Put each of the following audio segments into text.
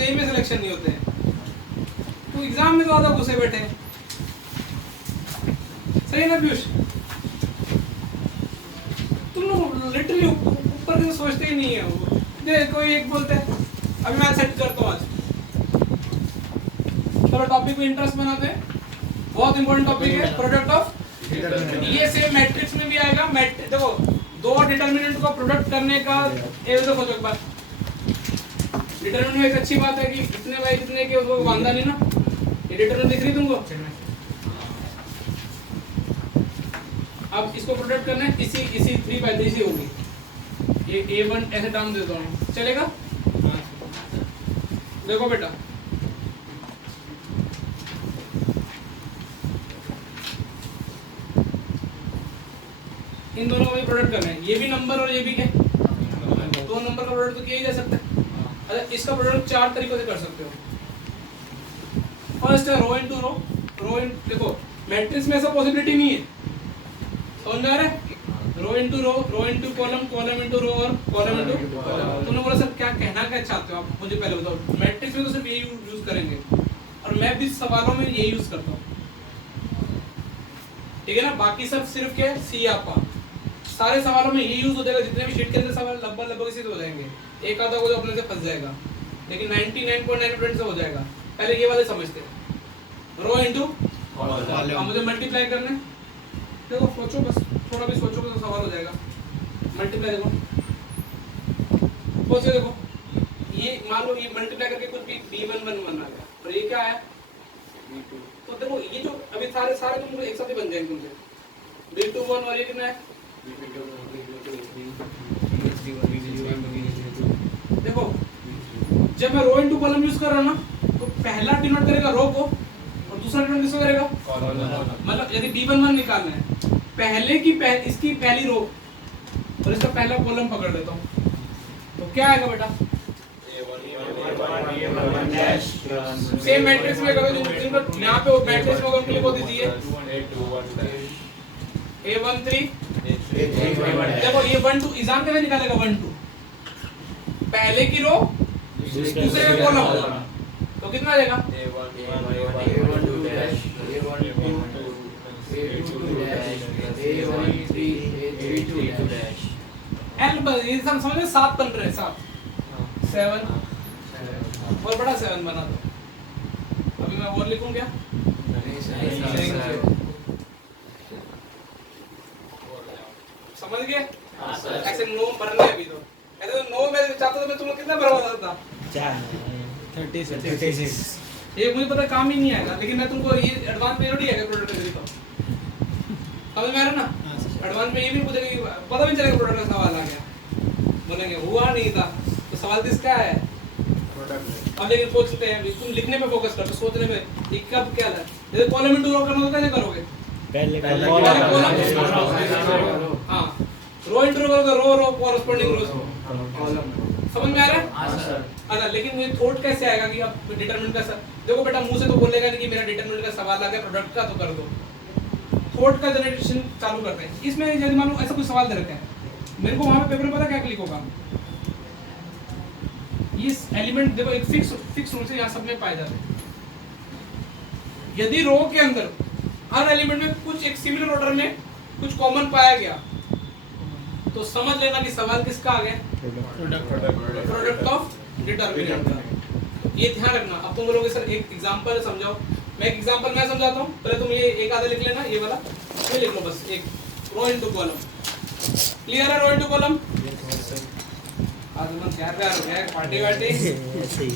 JEE में selection नहीं होते हैं, तो एग्जाम में तो ज्यादा घुसे बैठे हैं। सही है ना पीयूष? तुम लोग लिटरली ऊपर से सोचते ही नहीं है। वो कोई एक बोलते है अभी मैं सेट करता हूँ आज, चलो टॉपिक को इंटरेस्ट बनाते हैं। बहुत इंपॉर्टेंट टॉपिक है प्रोडक्ट ऑफ, ये सेम मैट्रिक्स में भी आएगा। देखो दो डिटरमिनेंट को प्रोडक्ट करने का, ये देखो एक बार डिटरमिनेंट में एक अच्छी बात है कि इतने बाई इतने के उसको बांधा नहीं ना। ये डिटरमिनेंट दिख रही तुमको? अब इसको प्रोडक्ट करना है, इसी 3 बाई 3 होगी। ये A1 ऐसे टर्म देता हूँ, चलेगा? देखो बेटा इन दोनों को भी प्रोडक्ट करना है, ये भी नंबर और ये भी क्या, दो नंबर का प्रोडक्ट तो किया ही जा सकता है। अच्छा इसका प्रोडक्ट 4 तरीकों से कर सकते हो। फर्स्ट है रो इनटू रो। देखो मैट्रिक्स में ऐसा पॉसिबिलिटी नहीं है, समझ में आ रहा है? रो इनटू कॉलम, कॉलम इनटू रो और कॉलम इनटू। तुमने बोला सर क्या कहना क्या चाहते हो आप, मुझे पहले बताओ। मैट्रिक्स में तो सिर्फ यही यूज करेंगे और मैं भी सवालों में यही यूज करता हूँ, ठीक है ना? बाकी सब सिर्फ क्या है, सी आपा, सारे सवालों में यही यूज हो जाएगा। जितने भी शीट के अंदर सवाल लगभग इसी से हो जाएंगे, एक आधा को तो अपने से फंस जाएगा, लेकिन 99.9% से हो जाएगा। पहले ये वाले समझते हैं, रो इनटू कॉलम। मुझे मल्टीप्लाई करना है, देखो सोचो बस, थोड़ा भी सोचोगे तो सवाल हो जाएगा। मल्टीप्लाई देखो, सोचो देखो, ये मान लो ये मल्टीप्लाई करके कुछ भी B1 बन गया और ये क्या है B2। तो देखो ये जो अभी सारे तुमको एक साथ ही बन जाएंगे तुमसे। B21 और ये कितना है? देखो जब मैं रो इनटू कॉलम यूज कर रहा हूं ना, तो पहला डिनोट करेगा रो को और दूसरा डिनोट किसको करेगा? कॉलम। मतलब यदि B11 निकालना है, पहले की इसकी पहली रो और इसका पहला कॉलम पकड़ लेता हूं, तो क्या आएगा बेटा? सेम मैट्रिक्स में करो, यहाँ पे मैट्रिक्स में उनके लिए बोल दीजिए A13। देखो ये 1 2 एग्जाम कैसे निकालेगा? 1 2 पहले की रो दूसरे का कॉलम, तो कितना आ जाएगा? L ये सब समझे, 7 बन रहे हैं, 7 और बड़ा 7 बना दो। अभी मैं और लिखूं क्या? समझ गए? ऐसे नो भरने अभी तो, ऐसे तो नो मैं चाहता तो मैं तुम्हें कितना भरवा देता? 36। ये मुझे पता काम ही नहीं आएगा, लेकिन मैं तुमको ये एडवांस में थोड़ी है प्रोडक्ट का तो समझ में आ रहा ना? एडवांस में ये भी पूछेगा कि पता भी चलेगा प्रोडक्ट का सवाल आ गया, बोलेंगे हुआ नहीं था तो सवाल किसका है? प्रोडक्ट। अब लेकिन सोचते हैं, तुम लिखने पे फोकस करते, सोचने में ये कब क्या है। जैसे कॉलम इनटू रो करना तो कैसे करोगे? पहले कॉलम, हां रो इनटू रो करोगे, रो कॉरेस्पॉन्डिंग रो कॉलम। समझ में आ रहा है? हां सर। अच्छा लेकिन ये थॉट कैसे आएगा कि आप डिटरमिनेंट का देखो बेटा, मुंह से तो बोलेगा नहीं कि मेरा डिटरमिनेंट का सवाल आ गया प्रोडक्ट का तो कर दो। थॉट का जनरेशन चालू करते हैं। इसमें यदि मान लो ऐसा कोई सवाल दे रखा है, मेरे को वहां पे पेपर में पता क्या क्लिक होगा, ये एलिमेंट देखो एक फिक्स रूल से यहां सब में पाए जाते हैं। यदि रो के अंदर हर एलिमेंट में कुछ एक सिमिलर ऑर्डर में कुछ कॉमन पाया गया, तो समझ लेना कि सवाल किसका आ गया? प्रोडक्ट ऑफ डिटरमिनेंट का। ये ध्यान रखना। अब तुम बोलोगे सर एक एग्जांपल समझाओ, मैं एक एग्जांपल मैं समझाता हूं, पहले तुम ये एक आधा लिख लेना, ये वाला ये लिख लो बस, एक रो इनटू कॉलम। क्लियर है? रो इनटू कॉलम आज मन क्या प्यार हो गया, पार्टी वार्टी ऐसे ही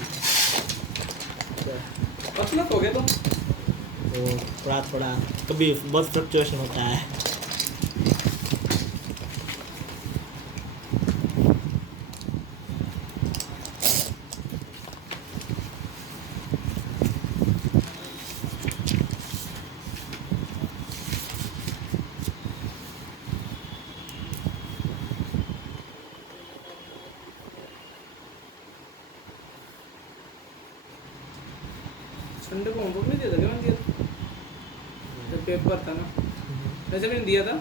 मतलब हो गया तो थोड़ा कभी बहुत फ्लक्चुएशन होता है। संडे को होमवर्क नहीं दिया था? क्या दिया था? जब पेपर था ना, वैसे भी नहीं दिया था।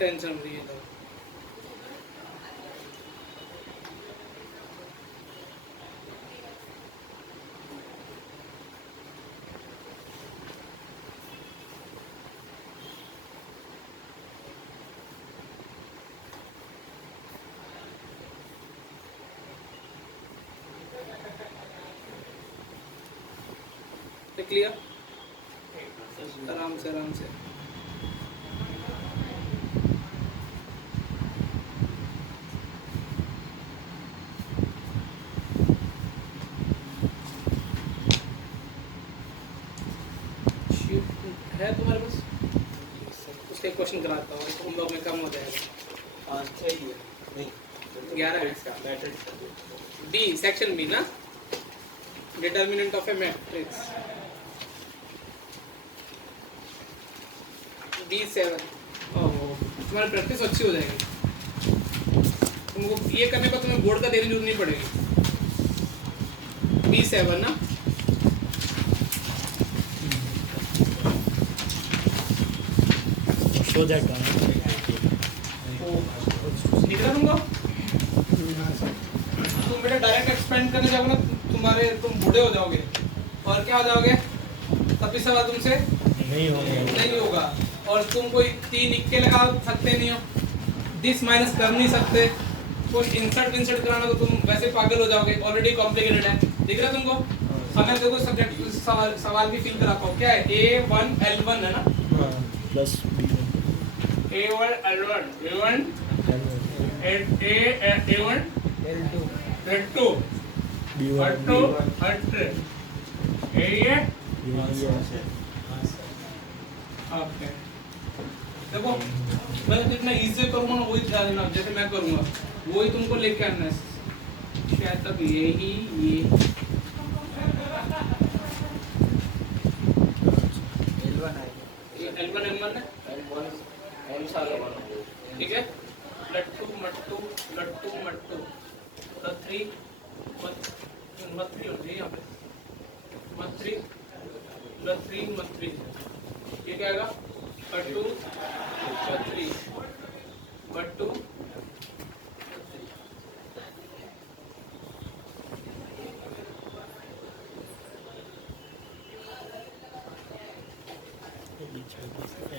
टेंशन फ्री है। क्लियर, आराम से आराम से। है तुम्हारे पास? उसके क्वेश्चन कराता हूँ, तुम लोग में कम हो जाएगा। 11 है इसका। बी, सेक्शन बी ना, determinant of A matrix B7। तुम्हारी प्रैक्टिस अच्छी हो जाएगी, तुमको ये करने पर तुम्हें बोर्ड का देने की जरूरत नहीं पड़ेगी। B7 ना, हो जाएगा। दिख रहा तुमको? तुम बेटा डायरेक्ट एक्सपेंड करने जाओगे ना, तुम बूढ़े हो जाओगे और क्या हो जाओगे, तब भी सवाल तुमसे नहीं होगा। और तुम कोई 3 इक्के लगा सकते नहीं हो, दिस माइनस कर नहीं सकते, कुछ इंसर्ट कराना तो तुम वैसे पागल हो जाओगे, ऑलरेडी कॉम्प्लिकेटेड है। दिख रहा तुमको? अब मैं देखो सब्जेक्ट सवाल भी फिल कराता हूँ। क्या है? A1 L1 है ना, plus A1 L1 A1 A1 L2 B1 okay. देखो मैं जितना इजी करूँगा ना वही ध्यान देना, जैसे मैं करूँगा वही तुमको लेके आना है। शायद तक यही ये L1 M1 है, ठीक है। लट्टू मट्टू मथरी होती है यहाँ पे, मथरी ये क्या आएगा? कट्टू मथरी बट्टू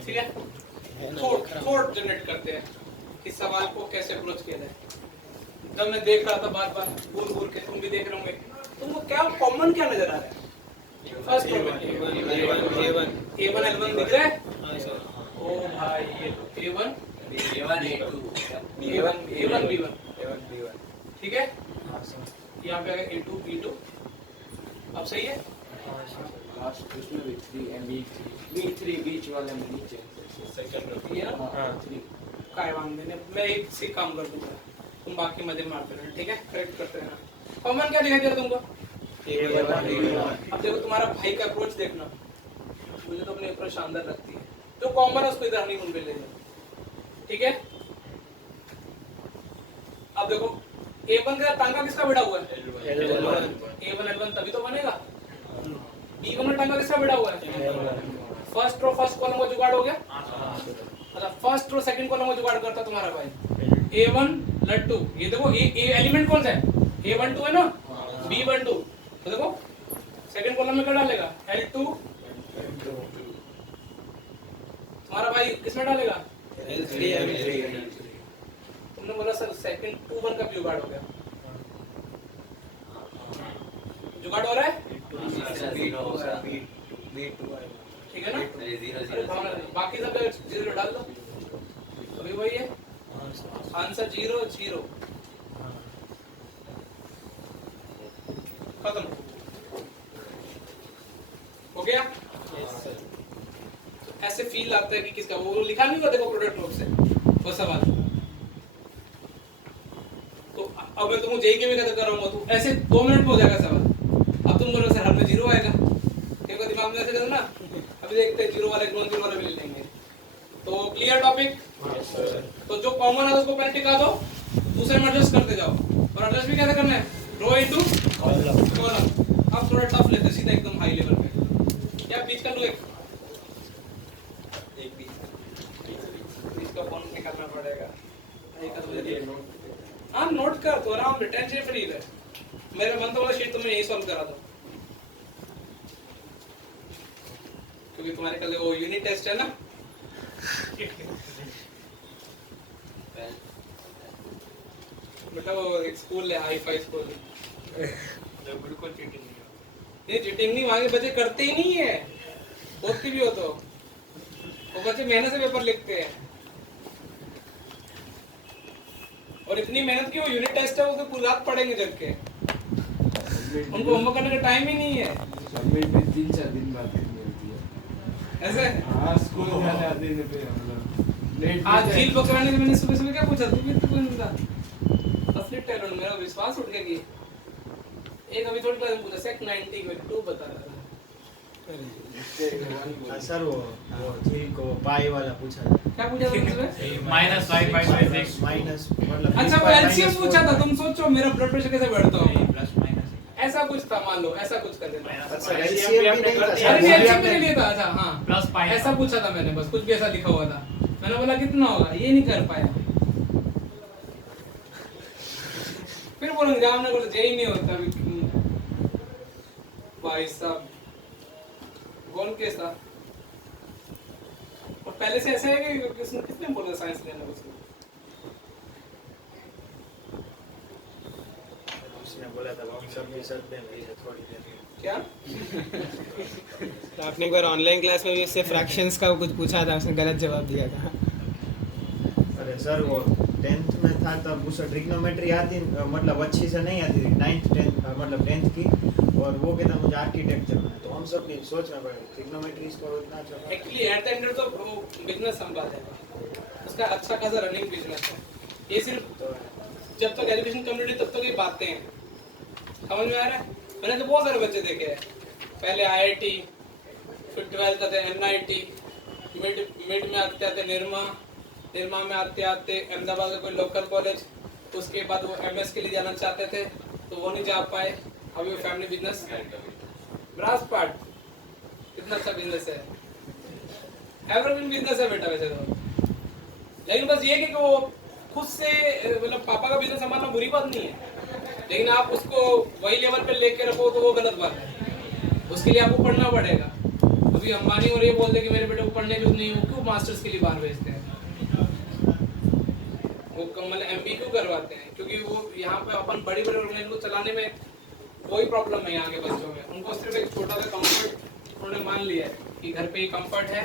ठीक है। थॉट जनरेट करते हैं इस सवाल को कैसे अप्रोच किया जाए। जब मैं देख रहा था बार बार घूर के, तुम भी देख रहे होंगे, तुमको क्या कॉमन क्या नजर आ रहा है? फर्स्ट A1 L1 दिख रहा है? ओ भाई ये A1 B1 ठीक है। यहाँ पे आ गया A2 B2, अब सही है। उसमें B3 बीच वाले में नीचे ये ना काय वांदे ने, मैं एक से काम कर दूंगा, तुम बाकी मजे मारते रहना, ठीक है। करेक्ट करते रहना। कॉमन क्या दिखाई दे रहा तुमको? अब देखो तुम्हारा भाई का अप्रोच देखना, मुझे तो अपनी अप्रोच शानदार लगती है। जो कॉमन है उसको इधर नहीं मुंह पे ले जाओ, ठीक है। अब देखो A1 का टांगा किसका भिड़ा हुआ है? A1 L1 तभी तो बनेगा। B1 में टांगा किसका भिड़ा हुआ है? फर्स्ट रो फर्स्ट कॉलम का जुगाड़ हो गया। अच्छा, फर्स्ट रो सेकंड कॉलम का जुगाड़ करता तुम्हारा भाई। A1 लट्टू, ये देखो ए एलिमेंट कौन सा है? A12 है ना, B12, तो देखो सेकंड कॉलम में क्या डालेगा? L2। तुम्हारा भाई किसमें डालेगा? L3 तुमने बोला सर सेकंड 2-1 का जुगाड़ हो गया, जुगाड़ हो रहा है, ठीक है ना। बाकी सब जीरो डाल दो, अभी वही है आंसर 0 0 खत्म हो गया। ऐसे फील आता है कि किसका वो लिखा नहीं हुआ, देखो प्रोडक्ट ग्रुप से वो सवाल। तो अब मैं तुमको जेई के भी कर रहा हूँ, तो ऐसे 2 मिनट में हो जाएगा सवाल। अब तुम बोलो सर हर में 0 आएगा, क्योंकि दिमाग में ऐसे करो ना। अभी देखते हैं 0 वाले नॉन 0 वाले भी ले लेंगे। तो क्लियर टॉपिक? तो जो कॉमन है उसको पहले टिका दो, दूसरे में एडजस्ट करते जाओ। और एडजस्ट भी कैसे करना है? रो इनटू कॉलम। अब थोड़ा टफ लेते हैं, सीधा एकदम हाई लेवल पे। क्या बीच का लो, एक बीच का कौन निकाल पड़ेगा। हाँ नोट कर तो आराम से, टेंशन फ्री रहे। मेरे मन तो वाला शीट तुम्हें यही सॉल्व करा दो, क्योंकि तुम्हारे कल वो यूनिट टेस्ट है ना। बेटा वो एक स्कूल है, हाई फाई स्कूल, बिल्कुल चीटिंग नहीं है। ये चीटिंग नहीं, वहाँ के बच्चे करते ही नहीं है, होती भी हो तो वो बच्चे मेहनत से पेपर लिखते हैं, और इतनी मेहनत की वो यूनिट टेस्ट है, वो तो पूरी रात पढ़ेंगे जग के, उनको होमवर्क करने का टाइम ही नहीं है। सबमिट भी 3-4 दिन बाद करनी होती है। ऐसे हाँ स्कूल जाने आते हैं पे मतलब लेट। आज झील पकड़ने के मैंने सुबह सुबह क्या पूछा, तू भी तो कोई नहीं था, असली टैलेंट, मेरा विश्वास उठ गया कि एक अभी थोड़ी क्लास में पूछा सेक 90 में 2 बता रहा था। सर वो झील को पाई वाला पूछा था। क्या पूछा था तुमसे? -5/6 माइनस मतलब अच्छा वो एलसीएम पूछा था। तुम सोचो मेरा ब्लड प्रेशर कैसे बढ़ता होगा, +- ऐसा कुछ था, मान लो ऐसा कुछ कर देना। अच्छा एलसीएम भी नहीं था। अरे नहीं एलसीएम में लिया था। अच्छा हाँ +5 ऐसा पूछा था मैंने, बस कुछ भी ऐसा लिखा हुआ था, मैंने बोला कितना होगा, ये नहीं कर पाया। फिर बोला जामनगर जेई नहीं होता भाई साहब, कौन केस था। और पहले से ऐसा है कि किसने बोला साइंस लेना उसको, उसने बोला था हम सब भी सर देंगे थोड़ी देर में। क्या तो आपने एक बार ऑनलाइन क्लास में भी उससे फ्रैक्शंस का कुछ पूछा था, उसने गलत जवाब दिया था। अरे सर वो 10th में था तब उसे ट्रिग्नोमेट्री आती मतलब अच्छी से नहीं आती थी, 9th 10th मतलब 10th की, और वो कहता मुझे आर्किटेक्चर में, तो हम सब ने सोच में पड़े ट्रिग्नोमेट्री इसको इतना अच्छा। एक्चुअली एट द एंड तो वो बिजनेस संभालेगा, उसका अच्छा खासा रनिंग बिजनेस है। ये सिर्फ जब तक एजुकेशन कम्युनिटी तब तक ये बातें हैं, समझ में आ रहा है। मैंने तो बहुत सारे बच्चे देखे हैं, पहले आईआईटी, फिर 12th आते एनआईटी, मिड में आते आते निर्मा में आते आते अहमदाबाद का कोई लोकल कॉलेज, उसके बाद वो एमएस के लिए जाना चाहते थे तो वो नहीं जा पाए, अभी वो फैमिली बिजनेस ब्रास पार्ट कितना अच्छा बिजनेस है, एवरग्रीन बिजनेस है बेटा वैसे तो। लेकिन बस ये कि वो खुद से मतलब पापा का बिजनेस संभालना बुरी बात नहीं है, लेकिन आप उसको वही लेवल पे लेके रखो तो वो गलत बात है, उसके लिए आपको पढ़ना पड़ेगा। अभी अंबानी और ये बोलते कि मेरे बेटे को पढ़ने की नहीं, वो क्यों मास्टर्स के लिए बाहर भेजते हैं, वो मतलब एमबी क्यों करवाते हैं, क्योंकि वो यहाँ पे अपन बड़ी बड़ी ऑर्गेनाइजेशन को चलाने में कोई प्रॉब्लम है यहाँ के बच्चों में, उनको सिर्फ एक छोटा सा कंफर्ट उन्होंने मान लिया है कि घर पे ही कंफर्ट है।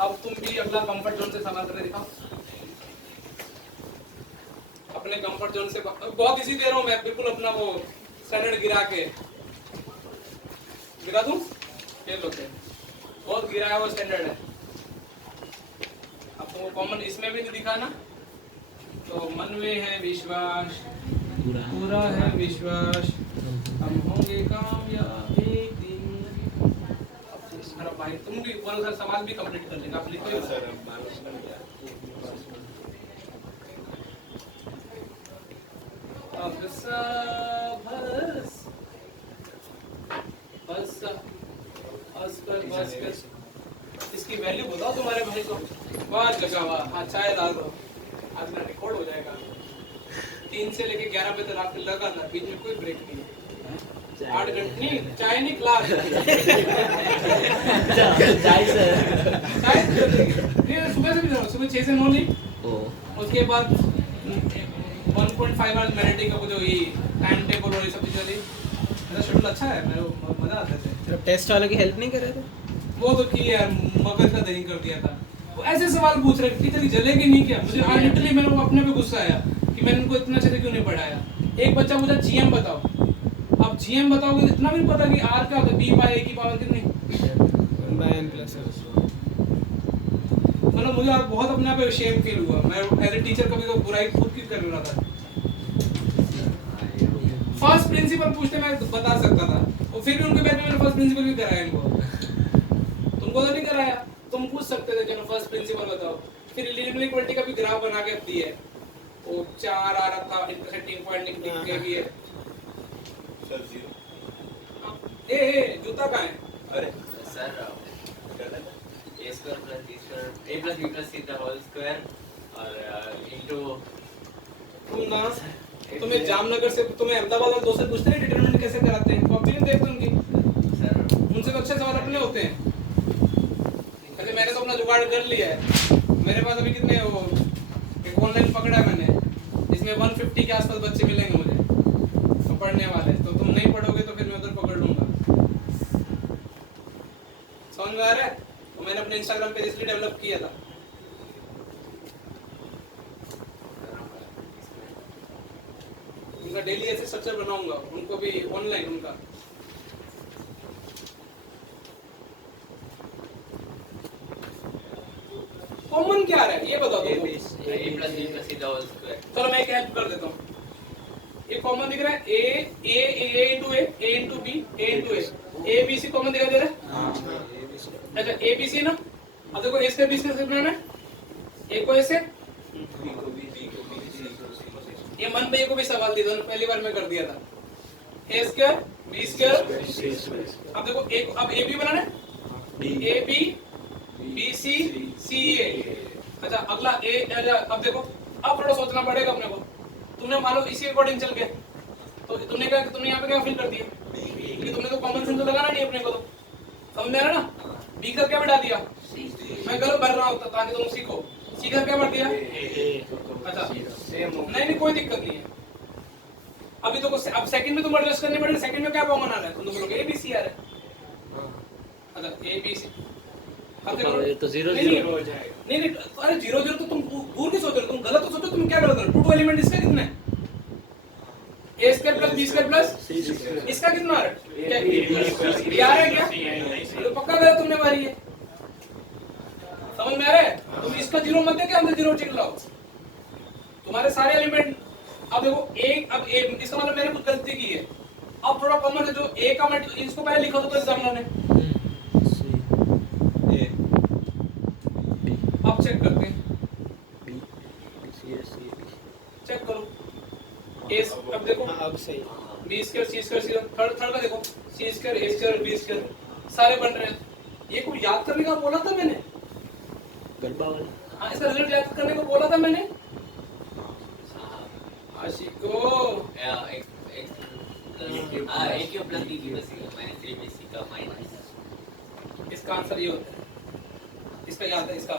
अब तुम भी अपना कंफर्ट जोन से सवाल करके दिखाओ, अपने कंफर्ट जोन से बहुत इजी दे रहा हूँ मैं, बिल्कुल अपना वो स्टैंडर्ड गिरा के गिरा दूं, फेल होते हैं, बहुत गिरा है वो स्टैंडर्ड है। अब तुमको कॉमन इसमें भी दिखा ना, तो मन में है विश्वास, पूरा है विश्वास, हम होंगे कामयाब एक दिन। अब मेरा भाई तुम भी बोलो सर, सवाल भी कंप्लीट कर लेगा, आप लिखो सर। अब बस इसकी वैल्यू बताओ तुम्हारे भाई को, वाह जगह वाह, हाँ चाय डाल दो, आज का रिकॉर्ड हो जाएगा। 3 से लेके 11 बजे तक आपको लगातार, बीच में कोई ब्रेक नहीं है, 8 घंटे नहीं, चाय नहीं क्लास चाय सर चाय सुबह से भी जाओ, सुबह 6 से 9 नहीं, उसके बाद 1.5 आवर्स मैनेटिंग का वो जो ये टाइम टेबल और ये सब चीज़ें, मेरा शेड्यूल अच्छा है, मेरे को मजा आता है। सिर्फ टेस्ट वालों की हेल्प नहीं कर रहे थे? वो तो की यार, मगज का दही कर दिया था। वो ऐसे सवाल पूछ रहे टीचर की जलेगी नहीं क्या, मुझे आज लिटरली मेरे को अपने पे गुस्सा आया कि मैंने उनको इतना अच्छे से क्यों नहीं पढ़ाया। एक बच्चा पूछा जीएम बताओ, अब जीएम बताओगे तो इतना भी नहीं पता कि आर क्या होता है, बी बाय ए की पावर कितनी, 1/n+। मतलब मुझे आज बहुत अपने आप पे शेम फील हुआ, मैं एज ए टीचर कभी तो बुराई खुद की कर रहा था। फर्स्ट प्रिंसिपल पूछते मैं बता सकता था, और फिर भी उनके बैच में मैंने फर्स्ट प्रिंसिपल भी कराया इनको, तुमको तो नहीं कराया, तुम पूछ सकते थे चलो फर्स्ट प्रिंसिपल बताओ। फिर लीनियर इक्वालिटी का भी ग्राफ बना के दिए, वो 4 आ रहा था, इंटरसेक्टिंग पॉइंट लिख के भी है। सर 0 ए जूता कहाँ है? अरे sir a square plus b square a plus b plus c the whole square और into तुम ना तुम्हें जामनगर से तुम्हें अहमदाबाद और दोस्त पूछते हैं डिटरमिनेंट कैसे कराते हैं, कॉपी नहीं देखते उनकी, सर उनसे तो अच्छे सवाल अपने होते हैं। पहले मैंने तो अपना जुगाड़ कर लिया है, मेरे पास अभी कितने वो एक ऑनलाइन पकड़ा है मैंने, इसमें 150 के आसपास बच्चे मिलेंगे मुझे तो पढ़ने वाले, तो तुम नहीं पढ़ोगे तो फिर मैं उधर पकड़ लूंगा। समझ में आ रहा है? तो मैंने अपने इंस्टाग्राम पेज इसलिए डेवलप किया था। उनका डेली ऐसे स्ट्रक्चर बनाऊंगा, उनको भी ऑनलाइन उनका। कॉमन क्या है ये बताओ a तुमको। plus b plus c the whole square चलो मैं एक हेल्प कर देता हूँ, ये कॉमन दिख रहा है a into b a into a b c common दिखाई दे रहा है। अच्छा a b c ना, अब देखो a से b से बनाना है, a को a से, ये मन पे को भी सवाल दिया था पहली बार मैं कर दिया था, a स्क्वायर b स्क्वायर। अब देखो एक अब a b बनाना है, a b b c c a। अच्छा अगला a, अब देखो अब थोड़ा सोचना पड़ेगा अपने को। तुमने मान लो इसी अकॉर्डिंग चल गया तो तुमने क्या, तुमने यहाँ पे क्या फिल कर दिया कि तुमने तो कॉमन सेंस तो लगाना नहीं अपने को, तो समझ में आ रहा ना। b का क्या बढ़ा दिया, मैं गलत भर रहा हूँ ताकि तुम सीखो। c का क्या बढ़ दिया, अच्छा नहीं कोई दिक्कत नहीं है। अभी तो अब सेकंड में तुम एडजस्ट करने पड़ेगा, सेकंड में क्या कॉमन आ रहा है, तुम बोलोगे a b c आ रहा है। अच्छा a b c ये तो 0 नहीं 0 हो जाएगा। नहीं अरे 0 0 तो तुम दूर की सोच रहे हो, तुम गलत तो सोचो। तुम क्या गलत कर रहे हो, 2 एलिमेंट इसका कितना है, a square plus b square plus इसका कितना आ रहा है, ये आ रहा है क्या, तो पक्का गलत तुमने मारी है। समझ में आ रहा है? तुम इसका 0 मत दे के अंदर 0 टिक लाओ, तुम्हारे सारे एलिमेंट। अब देखो एक अब a, इसका मतलब मैंने कुछ गलती की है। अब थोड़ा कॉमन है जो a का मत इसको पहले लिखा तो एग्जामिनर ने। अब चेक करते हैं, चेक करो a, अब देखो अब सही। b square c square third का देखो c square a square b square सारे बन रहे हैं। ये कुछ याद करने का बोला था मैंने, गलबा वाला। हाँ इसका रिजल्ट याद करने को बोला था मैंने आशिको। a cube plus b cube plus c minus 3bc का माइनस। इसका आंसर ये होता है, इसका याद है, इसका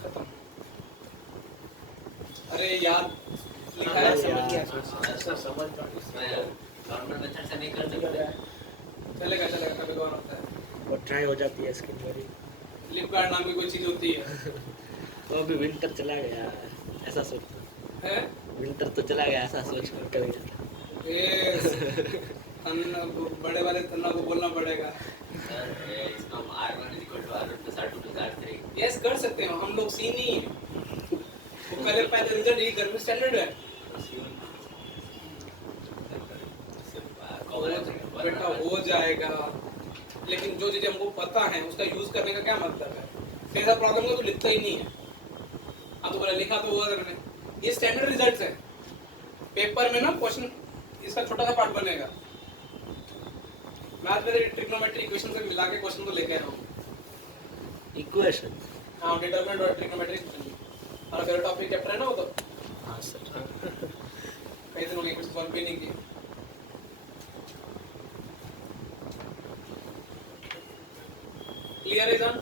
खत्म। अरे याद लिखा है, समझ गया, समझ उसमें नॉर्मल मेथड से नहीं कर सकते। चलेगा चलेगा, कभी कभार होता है। और ट्राई हो जाती है इसकी बारी। लिप गार्ड नाम की कोई चीज होती है, तो अभी विंटर चला गया, ऐसा सोच। है विंटर तो चला गया, ऐसा सोच कर कभी जाता। ये बड़े वाले तन्ना को बोलना पड़ेगा। सर इसका r1 r1 plus r2 plus r3। Yes कर सकते हो, हम लोग सी नहीं है, वो पहले पहले रिजल्ट ये घर में स्टैंडर्ड है बेटा, हो जाएगा। लेकिन जो चीजें हमको पता है उसका यूज करने का क्या मतलब है, तेरा प्रॉब्लम का तो लिखता ही नहीं है। अब तो बोला लिखा तो हुआ मैंने, ये स्टैंडर्ड रिजल्ट्स है। पेपर में ना क्वेश्चन इसका छोटा सा पार्ट बनेगा, मैथ में ट्रिग्नोमेट्री इक्वेशन से मिला के क्वेश्चन तो लेके आया हूं। इक्वेशन। हाँ डिटरमिनेंट और ट्रिग्नोमेट्री, और मेरा टॉपिक चैप्टर है ना वो, तो हाँ सर। कई दिन हो गए कुछ सॉल्व भी नहीं किया। क्लियर है जान?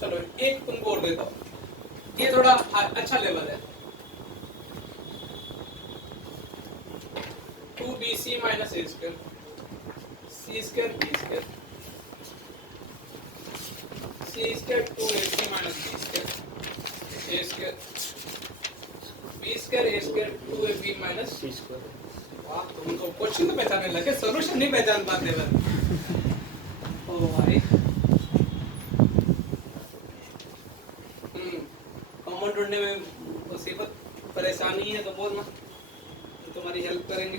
चलो एक तुमको और देता हूँ, ये थोड़ा अच्छा लेवल है। 2bc minus a square, c square b square, c square 2ac minus b square, a square, b square a square 2ab minus C square। वाह, तुम तो क्वेश्चन तो पहचानने लगे, सॉल्यूशन नहीं पहचान पाते बस। ओ भाई कॉमन ढूंढने में मुसीबत परेशानी है तो बोलना, तो तुम्हारी हेल्प करेंगे।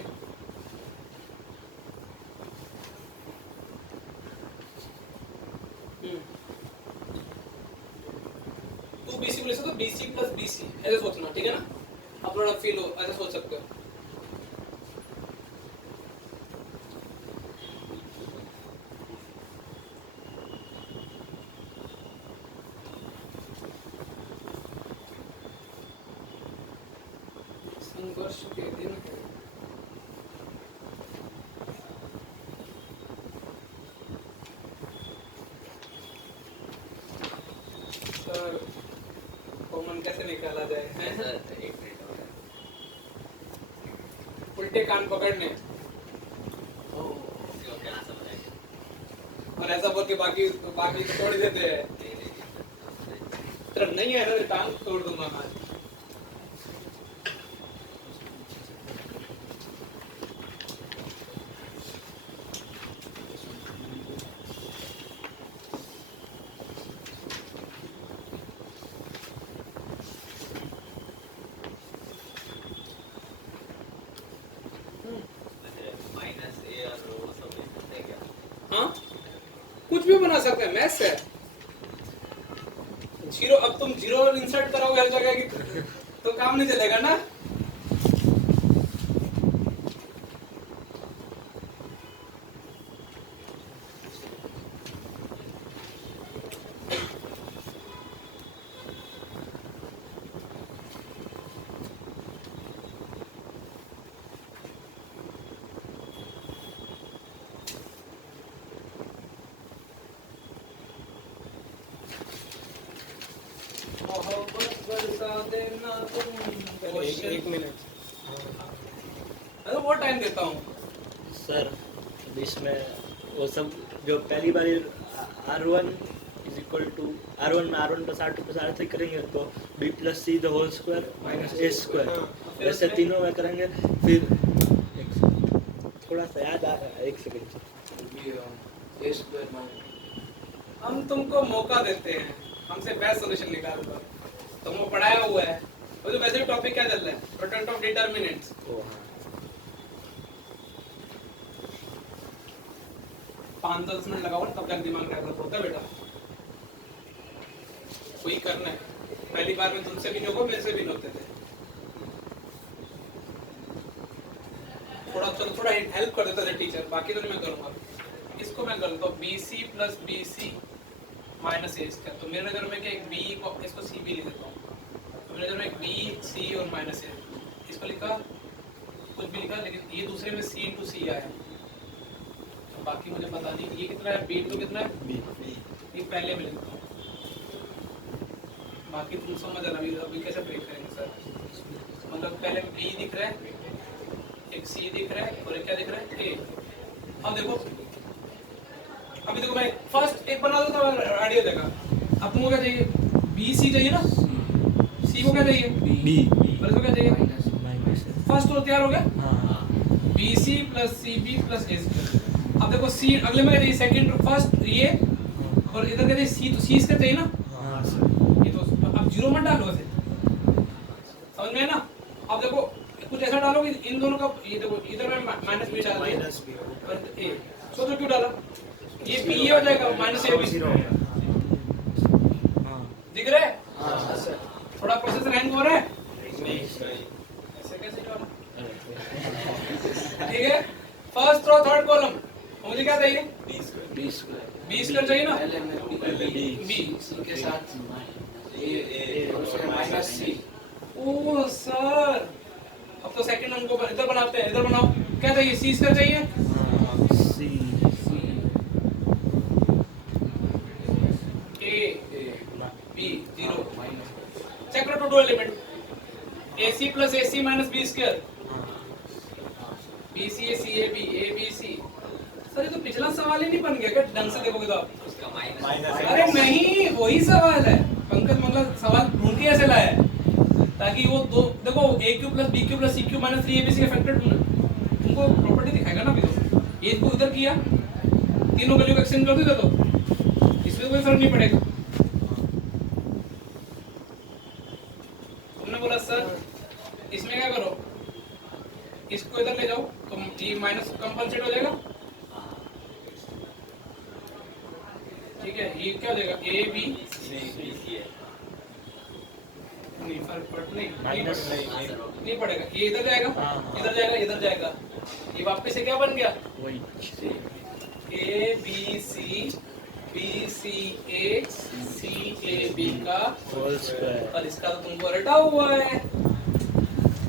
टू बीसी को ले सकते हो, बीसी प्लस बीसी ऐसे सोचना, ठीक है ना। आप थोड़ा फील हो ऐसे सोच सकते हो। वर्ष के दिन सर कॉमन कैसे निकाला जाए हैं? सर एक मिनट और उल्टे कान पकड़ने ओके ओके हाँ समझ आया और ऐसा बोल के बाकी बाकी तो तोड़ देते हैं। नहीं नहीं तेरा नहीं है ना, टांग तोड़ दूंगा मैं। माइनस ए और वो सब लिख सकते हैं क्या हाँ कुछ भी बना सकते हैं, मैथ्स है। जीरो, अब तुम जीरो इंसर्ट करोगे हर जगह की तो काम नहीं चलेगा ना। मोहब्बत बरसा देना तुम। एक मिनट। अरे बहुत टाइम देता हूँ। सर अब इसमें वो सब जो पहली बार R1 is equal to R1 में R1 plus R2 plus R3 करेंगे तो B plus C the whole square minus A square ऐसे तीनों में करेंगे। फिर थोड़ा सा याद आ रहा है, एक सेकंड। हम तुमको मौका देते हैं, हमसे बेस्ट सॉल्यूशन निकाल दो। तुमको पढ़ाया हुआ है। वो जो वैसे भी टॉपिक क्या चल रहा है, प्रोडक्ट ऑफ डिटरमिनेंट्स। ओ हाँ 5-10 मिनट लगाओ ना, तब तक दिमाग डेवलप होता है बेटा। वही करना है। पहली बार में तुमसे भी नहीं होगा, मेरे से भी नहीं होते थे। थोड़ा चलो थोड़ा हेल्प कर देता था टीचर, बाकी तो नहीं मैं करूंगा। इसको मैं कर देता हूँ BC प्लस BC माइनस ए स्क्वायर। तो मेरे नजर में क्या एक बी को, इसको सी भी लिख देता हूँ। तो मेरे नजर में एक बी सी और माइनस ए, इसको लिखा कुछ भी लिखा, लेकिन ये दूसरे में सी इंटू सी आया। तो बाकी मुझे पता नहीं ये कितना है, बी इंटू कितना है, ये पहले में लिखता हूँ। बाकी तुम समझ आना अभी कैसे ब्रेक करेंगे सर। मतलब पहले बी दिख रहा है, एक सी दिख रहा है और एक क्या दिख रहा है, ए। अब देखो, अभी देखो मैं फर्स्ट एक बना दो तो आइडिया देगा। अब तुमको क्या चाहिए, बी सी चाहिए ना, सी को क्या चाहिए, बी और इसको क्या चाहिए, माइनस फर्स्ट तो तैयार हो गया, हाँ B C plus C B plus A square. अब देखो सी अगले में क्या चाहिए, सेकंड फर्स्ट ये, और इधर क्या चाहिए सी, तो सी इसका चाहिए ना। हाँ सर ये तो अब जीरो मत डालो ऐसे, समझ में है ना। अब देखो कुछ ऐसा डालो कि इन दोनों का, ये देखो इधर में माइनस बी डाल दिया माइनस बी और ए, सोचो क्यों डाला, ये बी ए हो जाएगा माइनस ए बी, जीरो हाँ दिख रहा है। हाँ सर थोड़ा प्रोसेसर हैंग हो रहा है, ऐसे कैसे डाला, ठीक है। फर्स्ट रो थर्ड कॉलम, मुझे क्या चाहिए, बी स्क्वायर बी स्क्वायर चाहिए ना, बी बी के साथ माइनस सी। ओह सर, अब तो सेकंड हमको इधर बनाते हैं, इधर बनाओ। क्या चाहिए, सी स्क्वायर चाहिए, C A B zero. Check करो two element, AC plus AC minus B square, BC AC A B C. Sir ये तो पिछला सवाल ही नहीं बन गया क्या, ढंग से देखोगे तो आप। उसका माइनस माइनस अरे नहीं, वही सवाल है पंकज, मतलब सवाल ढूंढ के ऐसे लाया है ताकि वो दो देखो AQ plus BQ plus CQ minus 3ABC का फैक्टर तुमको प्रॉपर्टी दिखाएगा ना। अभी तो ये को इधर किया, तीनों वैल्यू का एक्सचेंज कर दो इधर, तो इसमें कोई फर्क नहीं पड़ेगा। तुमने बोला सर इसमें क्या करो, इसको इधर ले जाओ तो ये माइनस कंपनसेट हो जाएगा, ठीक है। ये क्या हो जाएगा, ए बी नहीं फर्क पड़ नहीं पड़ेगा, ये इधर जाएगा, इधर जाएगा, इधर जाएगा, ये वापस से क्या बन गया, वही A B C A C A B का होल स्क्वायर और इसका तो तुमको रटा हुआ है,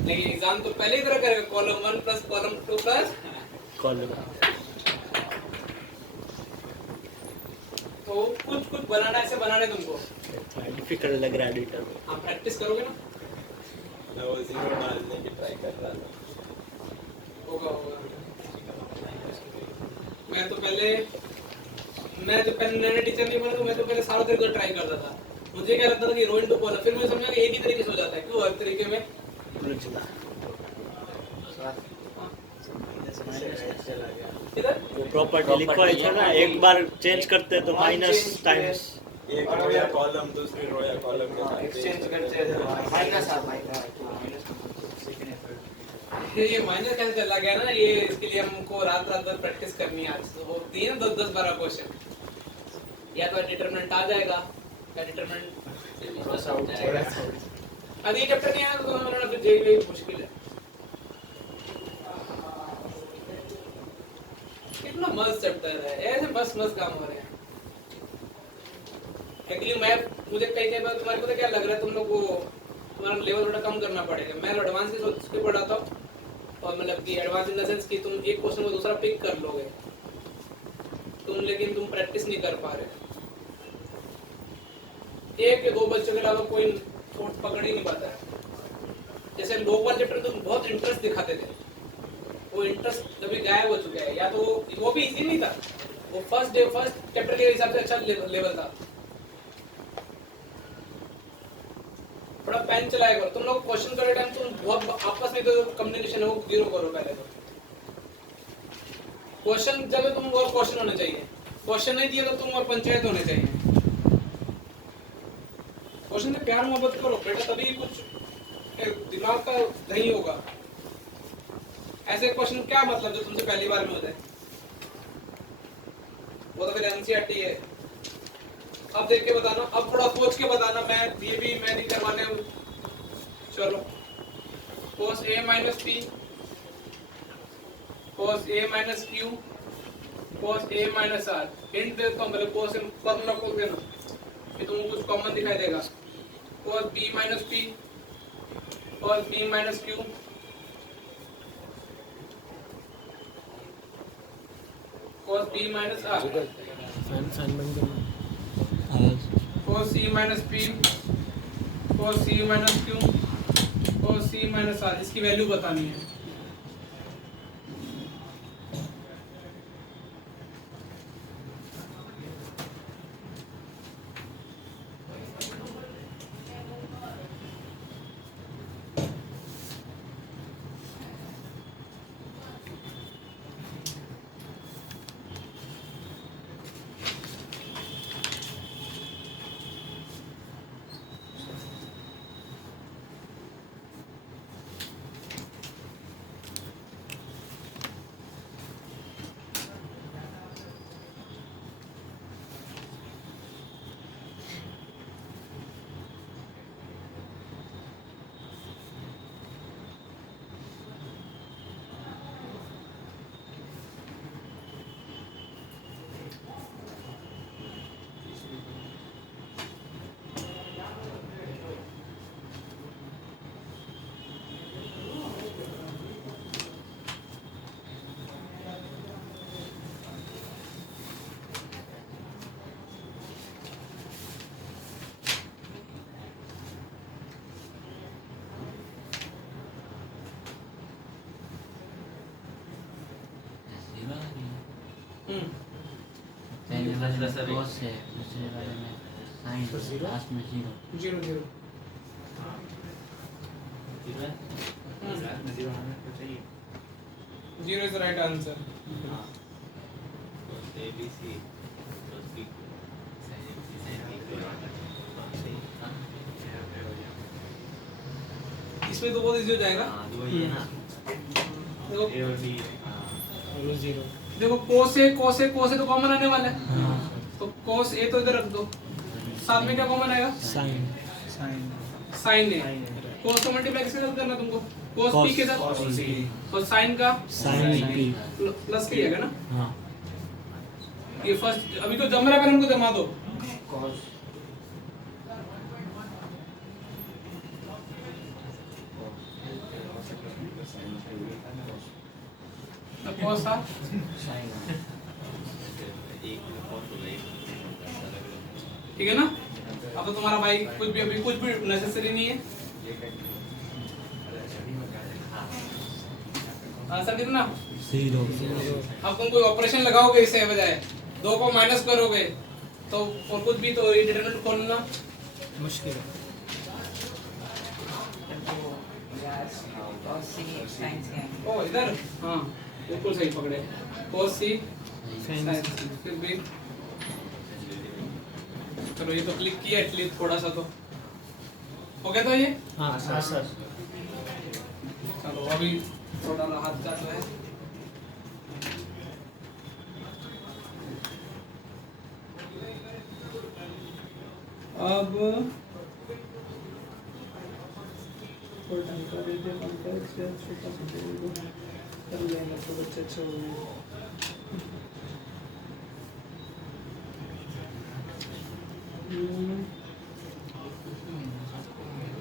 नहीं एग्जाम तो पहले ही तरह करेगा, column 1 plus column 2 plus column तो कुछ बनाना, ऐसे बनाने तुमको, डिफिकल्ट लग रहा है एडिटर में। आप प्रैक्टिस करोगे ना, मैं वो जीरो डालने की ट्राई कर रहा था। होगा। मैं जब पहले नए टीचर नहीं बना तो मैं तो पहले सारा तरीके ट्राई करता था। मुझे क्या लगता था कि रो इनटू कॉलम, फिर मुझे समझा कि एक ही तरीके से हो जाता है, क्यों हर तरीके में इधर वो प्रॉपर्टी लिखवा है ना, एक बार चेंज करते तो माइनस टाइम्स एक रो या कॉलम दूसरी रो या कॉलम के साथ एक्सचेंज करते हैं माइनस आ ये माइनस कैसे चला गया ना, ये इसके लिए हमको रात भर प्रैक्टिस करनी है। आज होती है ना 10-12 क्वेश्चन, या तो डिटरमिनेंट आ जाएगा या डिटरमिनेंट थोड़ा आउट जाएगा। अभी चैप्टर नहीं आया तो उन्होंने फिर जेई मुश्किल है। कितना मस्त चैप्टर है, ऐसे मस्त काम हो रहे हैं। एक्चुअली मैं मुझे कई बार तुम्हारे को क्या लग रहा है, तुम लोग को तुम्हारा लेवल थोड़ा कम करना पड़ेगा। मैं एडवांस की सोच के पढ़ाता हूँ, और मतलब कि एडवांस इन द सेंस कि तुम एक क्वेश्चन को दूसरा पिक कर लोगे लेकिन तुम प्रैक्टिस नहीं कर पा रहे। एक या दो बच्चों के अलावा कोई थोट पकड़ ही नहीं पाता है। जैसे लोग वाले चैप्टर तुम बहुत इंटरेस्ट दिखाते थे, वो इंटरेस्ट कभी गायब हो चुका है, या तो वो भी इजी नहीं था, वो फर्स्ट चैप्टर के हिसाब से अच्छा लेवल था। थोड़ा पेन चलाया करो तुम लोग, क्वेश्चन करे टाइम तुम बहुत आपस में तो कम्युनिकेशन है वो जीरो करो पहले तो। क्वेश्चन जब तुम और क्वेश्चन होने चाहिए, क्वेश्चन नहीं दिया तो तुम और पंचायत होने चाहिए। क्वेश्चन से प्यार मोहब्बत करो बेटा, तभी कुछ दिमाग का नहीं होगा। ऐसे क्वेश्चन क्या मतलब जो तुमसे पहली बार में हो जाए, वो तो फिर एनसीईआरटी है। अब देख के बताना, अब थोड़ा सोच के बताना। मैं ये भी मैं नहीं करवाने हूँ। चलो cos a minus p cos a minus q cos a minus r hint देता हूँ, मतलब cos फॉर्मूला खोल देना, फिर तुमको कुछ कॉमन दिखाई देगा। cos b minus p cos b minus q cos b minus r fan बंद करना। cos c minus p cos c minus q cos c minus r, इसकी वैल्यू बतानी है। cos है, दूसरे वाले में sin, लास्ट में zero. Zero zero zero is the right answer. ABC इसमें तो बहुत इजी हो जाएगा। तो वही है ना, देखो A और B। और जीरो। देखो cos a तो कॉमन आने वाला है, तो cos a तो इधर रख दो, साथ में क्या कॉमन आएगा, साइन sin a। cos को मल्टीप्लाई किसके साथ करना तुमको, cos p के साथ, और sin का साइन पी। प्लस के आएगा ना। हाँ ये फर्स्ट अभी तो जम रहा है, पर हमको जमा दो। cos तो cos था ठीक है ना। अब तो तुम्हारा भाई कुछ भी नेसेसरी नहीं है। आंसर कितना? 0 अब तुम कोई ऑपरेशन लगाओगे इससे बजाय 2 को माइनस करोगे तो और कुछ भी तो डिटरमिनेंट खोलना मुश्किल है। ओ इधर हाँ बिल्कुल सही पकड़े। cos c Sin sin c फिर भी चलो ये तो क्लिक किया एटलीस्ट थोड़ा सा तो हो गया। तो ये हाँ हाँ सर। चलो अभी थोड़ा राहत का जो है अब थोड़ा ढंग का दे दे कॉन्टेक्स्ट या छोटा सा दे दो कर लेंगे तो बच्चे अच्छे हो गए।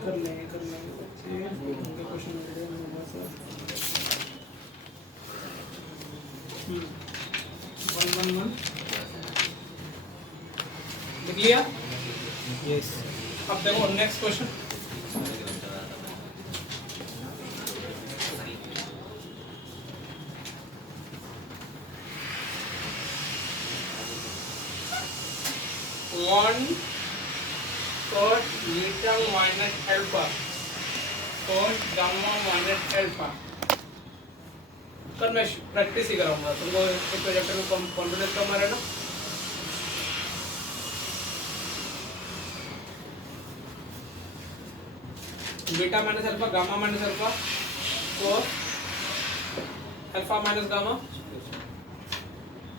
कर लेंगे बच्चे उनके क्वेश्चन मिल रहे हैं सा 1 लिख लिया। यस अब देखो next question one cos beta minus alpha cos gamma minus alpha. कल मैं प्रैक्टिस ही कराऊंगा तुमको एक प्रोजेक्ट में कॉन्फिडेंस कम आ रहा है ना। Beta minus alpha gamma minus alpha cos alpha minus gamma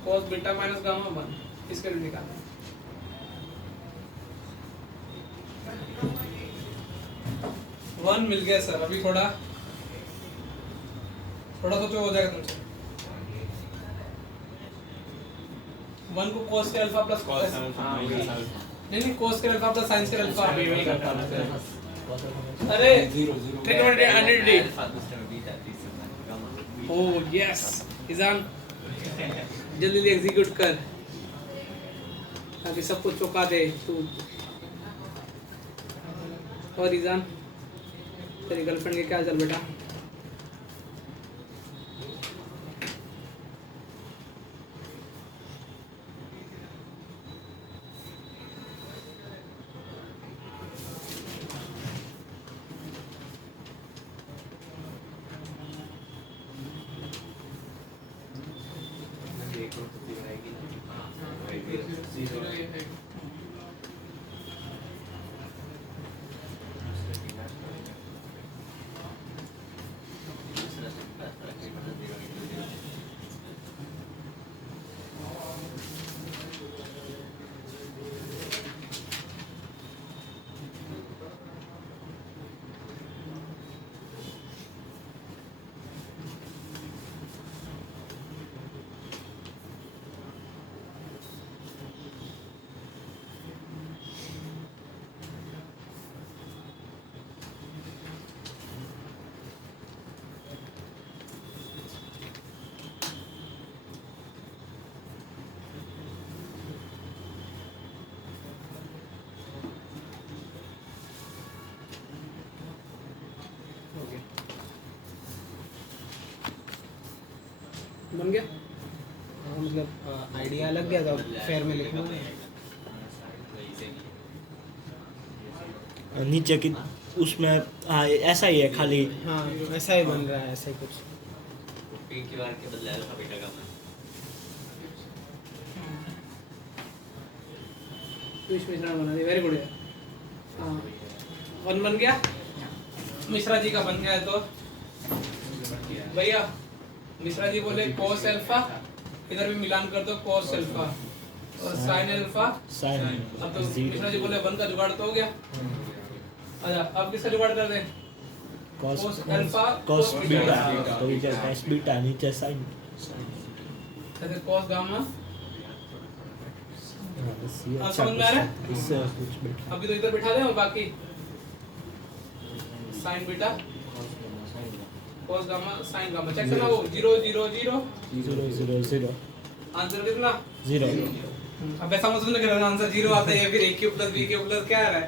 cos beta minus gamma 1 इसके लिए निकालना है। 1 मिल गया सर। अभी थोड़ा सोचो हो जाएगा तुमसे। 1 को cos के अल्फा प्लस नहीं cos के अल्फा प्लस sin के अल्फा अरे ट्रिग्नोमेट्री 100 ओह यस इजान जल्दी एग्जीक्यूट कर ताकि सबको चौंका दे तू। और इजान तेरी गर्लफ्रेंड के क्या हाल बेटा? बन गया मतलब आइडिया लग गया था फेयर में लिखना। नीचे की उसमें ऐसा ही है खाली। हाँ ऐसा ही बन रहा है ऐसा ही कुछ। पी की बार के बदले अल्फा बीटा का मान विश मिश्रण बना दिया। वेरी गुड यार। हाँ 1 बन गया मिश्रा जी का बन गया है। तो भैया मिश्रा जी बोले cos अल्फा इधर भी मिलान कर दो cos अल्फा और sin अल्फा साइन। अब तो मिश्रा जी बोले 1 का जुगाड़ तो हो गया। अच्छा अब किसका जुगाड़ कर दें? cos अल्फा cos बीटा तो नीचे cos बीटा नीचे sin। जैसे cos गामा अच्छा समझ में आ रहा है? इससे कुछ बेटा। अभी तो इधर बिठा दें और बाकी sin beta cos gamma sin gamma check करना वो 0 0 0 0 0 0 आंसर कितना 0 अब ऐसा मत समझना कि आंसर 0 आता है या फिर a cube plus b cube plus क्या आ रहा है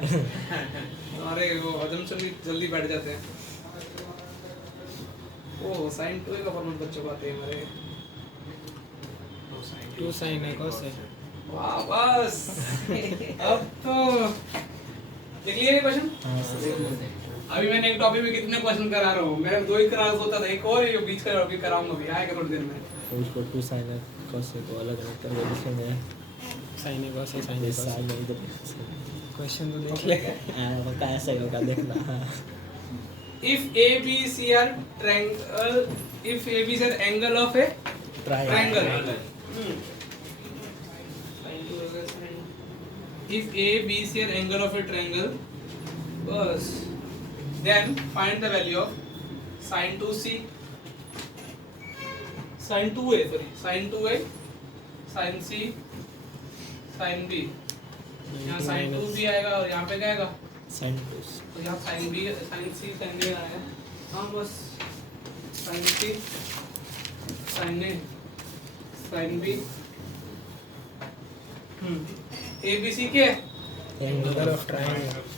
अरे वो assumption भी जल्दी बैठ जाते हैं ओ sin 2a का फॉर्मूला बच्चों को आते हैं हमारे 2 sin है cos है वाह बस अब तो देख लिया ये क्वेश्चन अभी मैंने एक टॉपिक में कितने क्वेश्चन करा रहा हूँ मेरे 2 ही करा होता था एक और ये बीच का अभी कराऊंगा अभी आएगा थोड़ी देर में उसको 2 sin है cos है तो अलग अलग कर दो इसमें sin है cos है sin है ये cos साल में इधर क्वेश्चन तो देख ले वो कैसा होगा देखना if ABC are triangle if ABC are angle of a triangle if ABC are angle of a triangle bus then find the value of sin 2c sin 2a sorry sin 2a sin c sin b यहाँ sin 2b आएगा और यहाँ पे क्या आएगा sin तो यहाँ sin b sin c sin b आएगा हाँ बस sin c sin a sin b ABC क्या है angle of triangle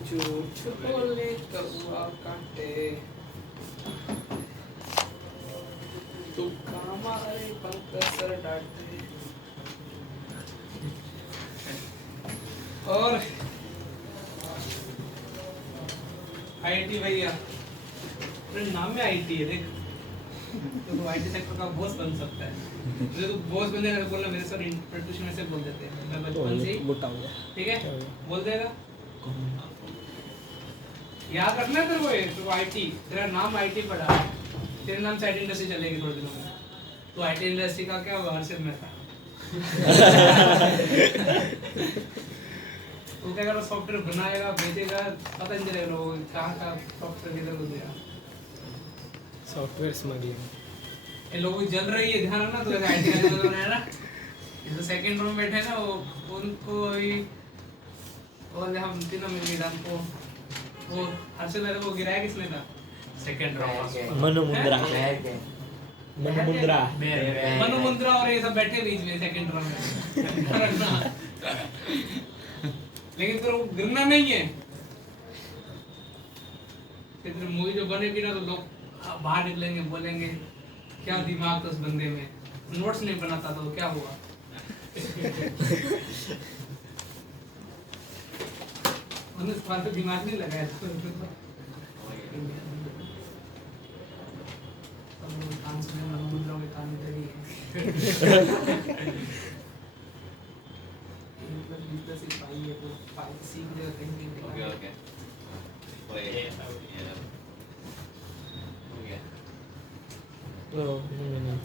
झूठ बोले कौआ काटे तुक्का मारे पंख सर डांटे और आईटी भैया तेरे नाम में आईटी है देख तो आईटी सेक्टर का बॉस बन सकता है मुझे तो बॉस बनने का बोलना मेरे सर इंट्रोडक्शन में से बोल देते हैं मैं बचपन से ही ठीक है बोल देगा याद रखना तेरे को तो आईटी तेरा नाम आईटी पड़ा है तेरे नाम से आईटी इंडस्ट्री चलेगी थोड़े दिनों में तो आईटी इंडस्ट्री का क्या होगा हर्षित मेहता तो क्या करो सॉफ्टवेयर बनाएगा बेचेगा पता नहीं चलेगा लोगों को कहाँ का सॉफ्टवेयर किधर हो गया सॉफ्टवेयर स्मगलिंग ये लोगों की जल रही है ध्यान रखना तो आईटी का जो बनाया ना ये तो सेकंड रूम में बैठे ना वो उनको ही और हम तीनों मिल गए हमको वो हर्षित मेहता को गिराया किसने था सेकंड राउंड मनु मुंद्रा मनु मुंद्रा और ये सब बैठे बीच में सेकंड राउंड में लेकिन तो गिरना नहीं है इतने मूवी जो बनेगी ना तो लोग बाहर निकलेंगे बोलेंगे क्या दिमाग था उस बंदे में नोट्स नहीं बनाता था तो क्या हुआ उन्हें इस बात पे दिमाग नहीं लगाया था कान सुने मनु मुंद्रा के कान इधर ही है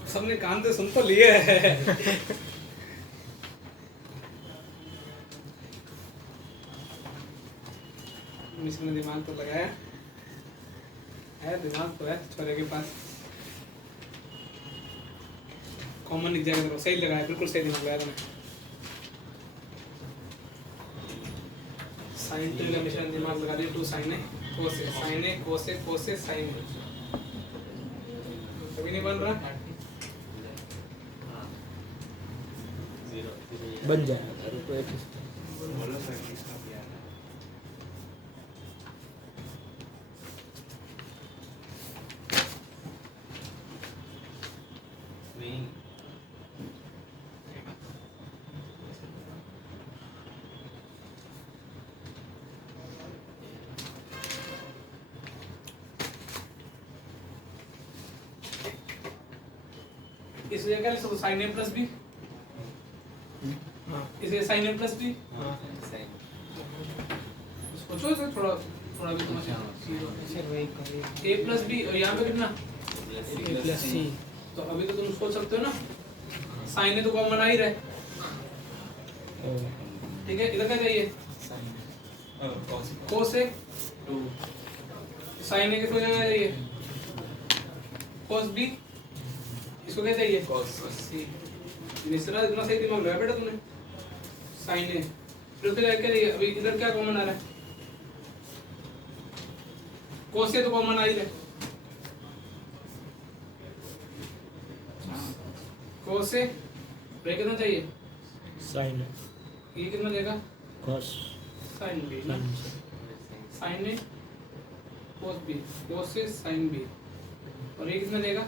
सबने कान से सुन तो लिए है इसने दिमाग तो लगाया है दिमाग तो है छोरे के पास कॉमन लिख जाएगा तो सही लगाया बिल्कुल सही दिमाग लगाया तुमने साइन टू का मिश्रण दिमाग लगा दिया 2 साइन है कोसे साइन है कभी नहीं बन रहा बन जाएगा रुको एक इस जगह क्या लिख सकते साइन ए प्लस बी इसे साइन ए प्लस बी सोचो इसे थोड़ा थोड़ा भी समझ सर वही करिए ए प्लस बी और यहाँ पे कितना a plus c तो अभी तो तुम सोच सकते हो ना साइन ए तो कॉमन आ ही रहा है ठीक है इधर क्या चाहिए कोस ए साइन ए किसको क्या चाहिए कोस बी इसको क्या चाहिए cos c मिश्रा इतना सही दिमाग लगाया बेटा तूने साइन है फिर उसके क्या चाहिए अभी इधर क्या कॉमन आ रहा है cos से तो कॉमन आ ही रहा है cos से ब्रेक कितना चाहिए? साइन ये कितना देगा? कॉस sin b ना, sin a cos b, cos से sin b, और ये कितना देगा?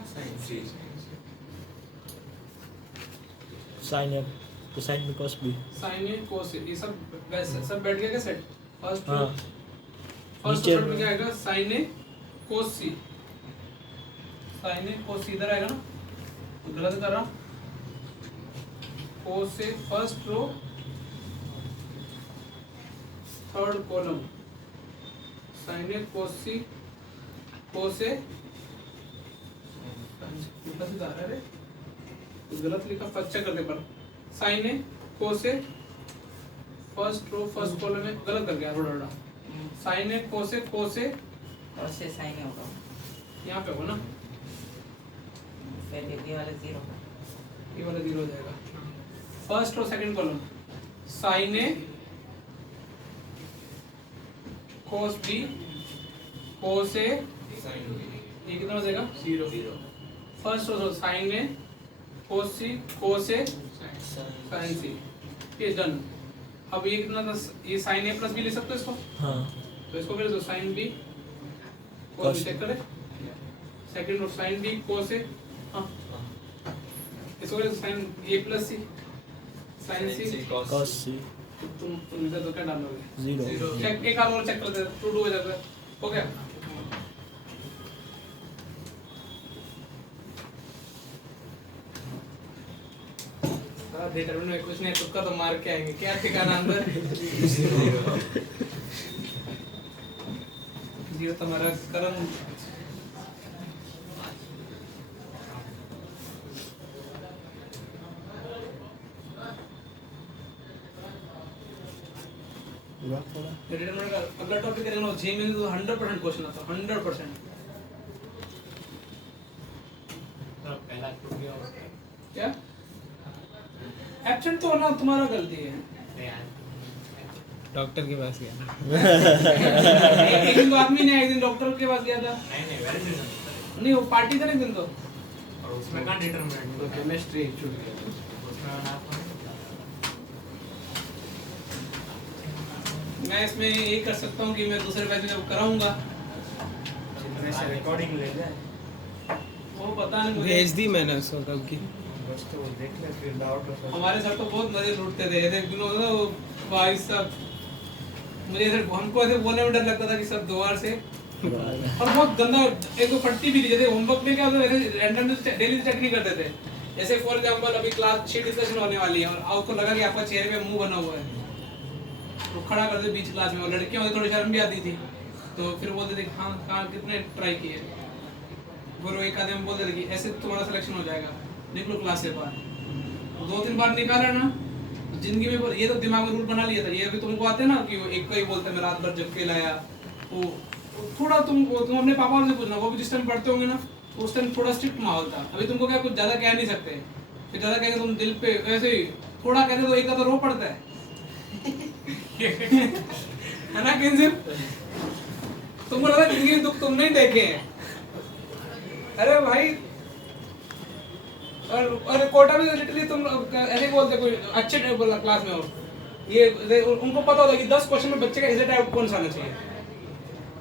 साइन है तो साइन में कॉस भी sin a cos a, ये सब बैठ गया क्या सेट? फर्स्ट हाँ फर्स्ट नीचे में क्या आएगा? sin a cos c, sin a cos c इधर आएगा ना, तो गलत कर रहा, cos a first row third column, sin a cos c cos a उल्टा सीधा आ रहा है रे, तो गलत लिखा, फर्स्ट चेक करते पर sin a cos a first row first column में गलत कर गया थोड़ा, sin a cos a और से साइन होगा, यहाँ पे हो ना, फिर ये वाला 0 ये वाला 0 हो जाएगा, first row second column sin a cos b cos a, ये कितना हो जाएगा? 0, first row sin a cos c cos a sin c, ये डन। अब ये कितना था? ये sin a प्लस b लिख सकते हो इसको, हाँ तो इसको फिर sin b cos b check करें, second row sin b cos a, हाँ इसको फिर sin a plus c sin c, cos C तुम इधर तो क्या डालोगे? 0 चेक एक और चेक कर देते, टू हो जाता है, हो गया। डिटरमिनेंट में कुछ नहीं, तुक्का तो मार के आएंगे, क्या ठिकाना अंदर? 0 तुम्हारा कर्म। डिटरमिनेंट का अगला टॉपिक करेंगे ना, जी में तो 100% क्वेश्चन आता है, 100%। पहला टूट गया और क्या एब्सेंट तो होना तुम्हारा गलती है। डॉक्टर के पास गया एक दिन तो आदमी ने एक दिन डॉक्टर के पास गया था, नहीं वेरी नहीं वो पार्टी था ना एक दिन तो, और उसमें कहाँ डिटरमिनेंट तो केमिस्ट्री छूट गया उसमें मैं इसमें यही कर सकता हूँ कि मैं दूसरे बैच में जब कराऊंगा, जितने से रिकॉर्डिंग ले जाए वो पता नहीं मुझे। भेज दी मैंने उसको कब की। बस तो देख ले फिर डाउट हो हमारे सर तो बहुत मजे लूटते थे, ऐसे दिन होता था वो भाई साहब, मुझे ऐसे हमको ऐसे बोलने में डर लगता था कि सब दोबारा से, और बहुत गंदा एक तो पट्टी भी दी, जैसे होमवर्क में क्या होता है वैसे रैंडम डेली चेक नहीं करते थे। जैसे फॉर एग्जांपल अभी क्लास शीट डिस्कशन होने वाली है और आपको लगा कि आपका चेहरे पे मुंह बना हुआ है, तो खड़ा कर दे बीच क्लास में, और लड़कियों को थोड़ी शर्म भी आती थी, तो फिर बोलते थे हाँ कहाँ कितने ट्राई किए, फिर वो एक आदमी बोलते थे कि ऐसे तुम्हारा सिलेक्शन हो जाएगा, निकलो क्लास से बाहर। 2-3 बार निकाला ना जिंदगी में, ये तो दिमाग में रूल बना लिया था। ये अभी तुमको आते ना कि वो एक को ही बोलते मैं रात भर जग के लाया, वो थोड़ा तुम अपने पापा से पूछना, वो भी जिस टाइम पढ़ते होंगे ना उस टाइम थोड़ा स्ट्रिक्ट माहौल था। अभी तुमको क्या कुछ ज़्यादा कह नहीं सकते, फिर ज़्यादा कहेंगे तुम दिल पे वैसे ही थोड़ा कहते तो एक का तो रो पड़ता है है ना किंजल? तुमको लगा जिंदगी में दुख तुम नहीं देखे हैं, अरे भाई। और कोटा में लिटरली तुम ऐसे बोलते कोई अच्छे क्लास में हो, ये उनको पता होता है कि 10 क्वेश्चन में बच्चे का ऐसे टाइप कौन सा आना चाहिए,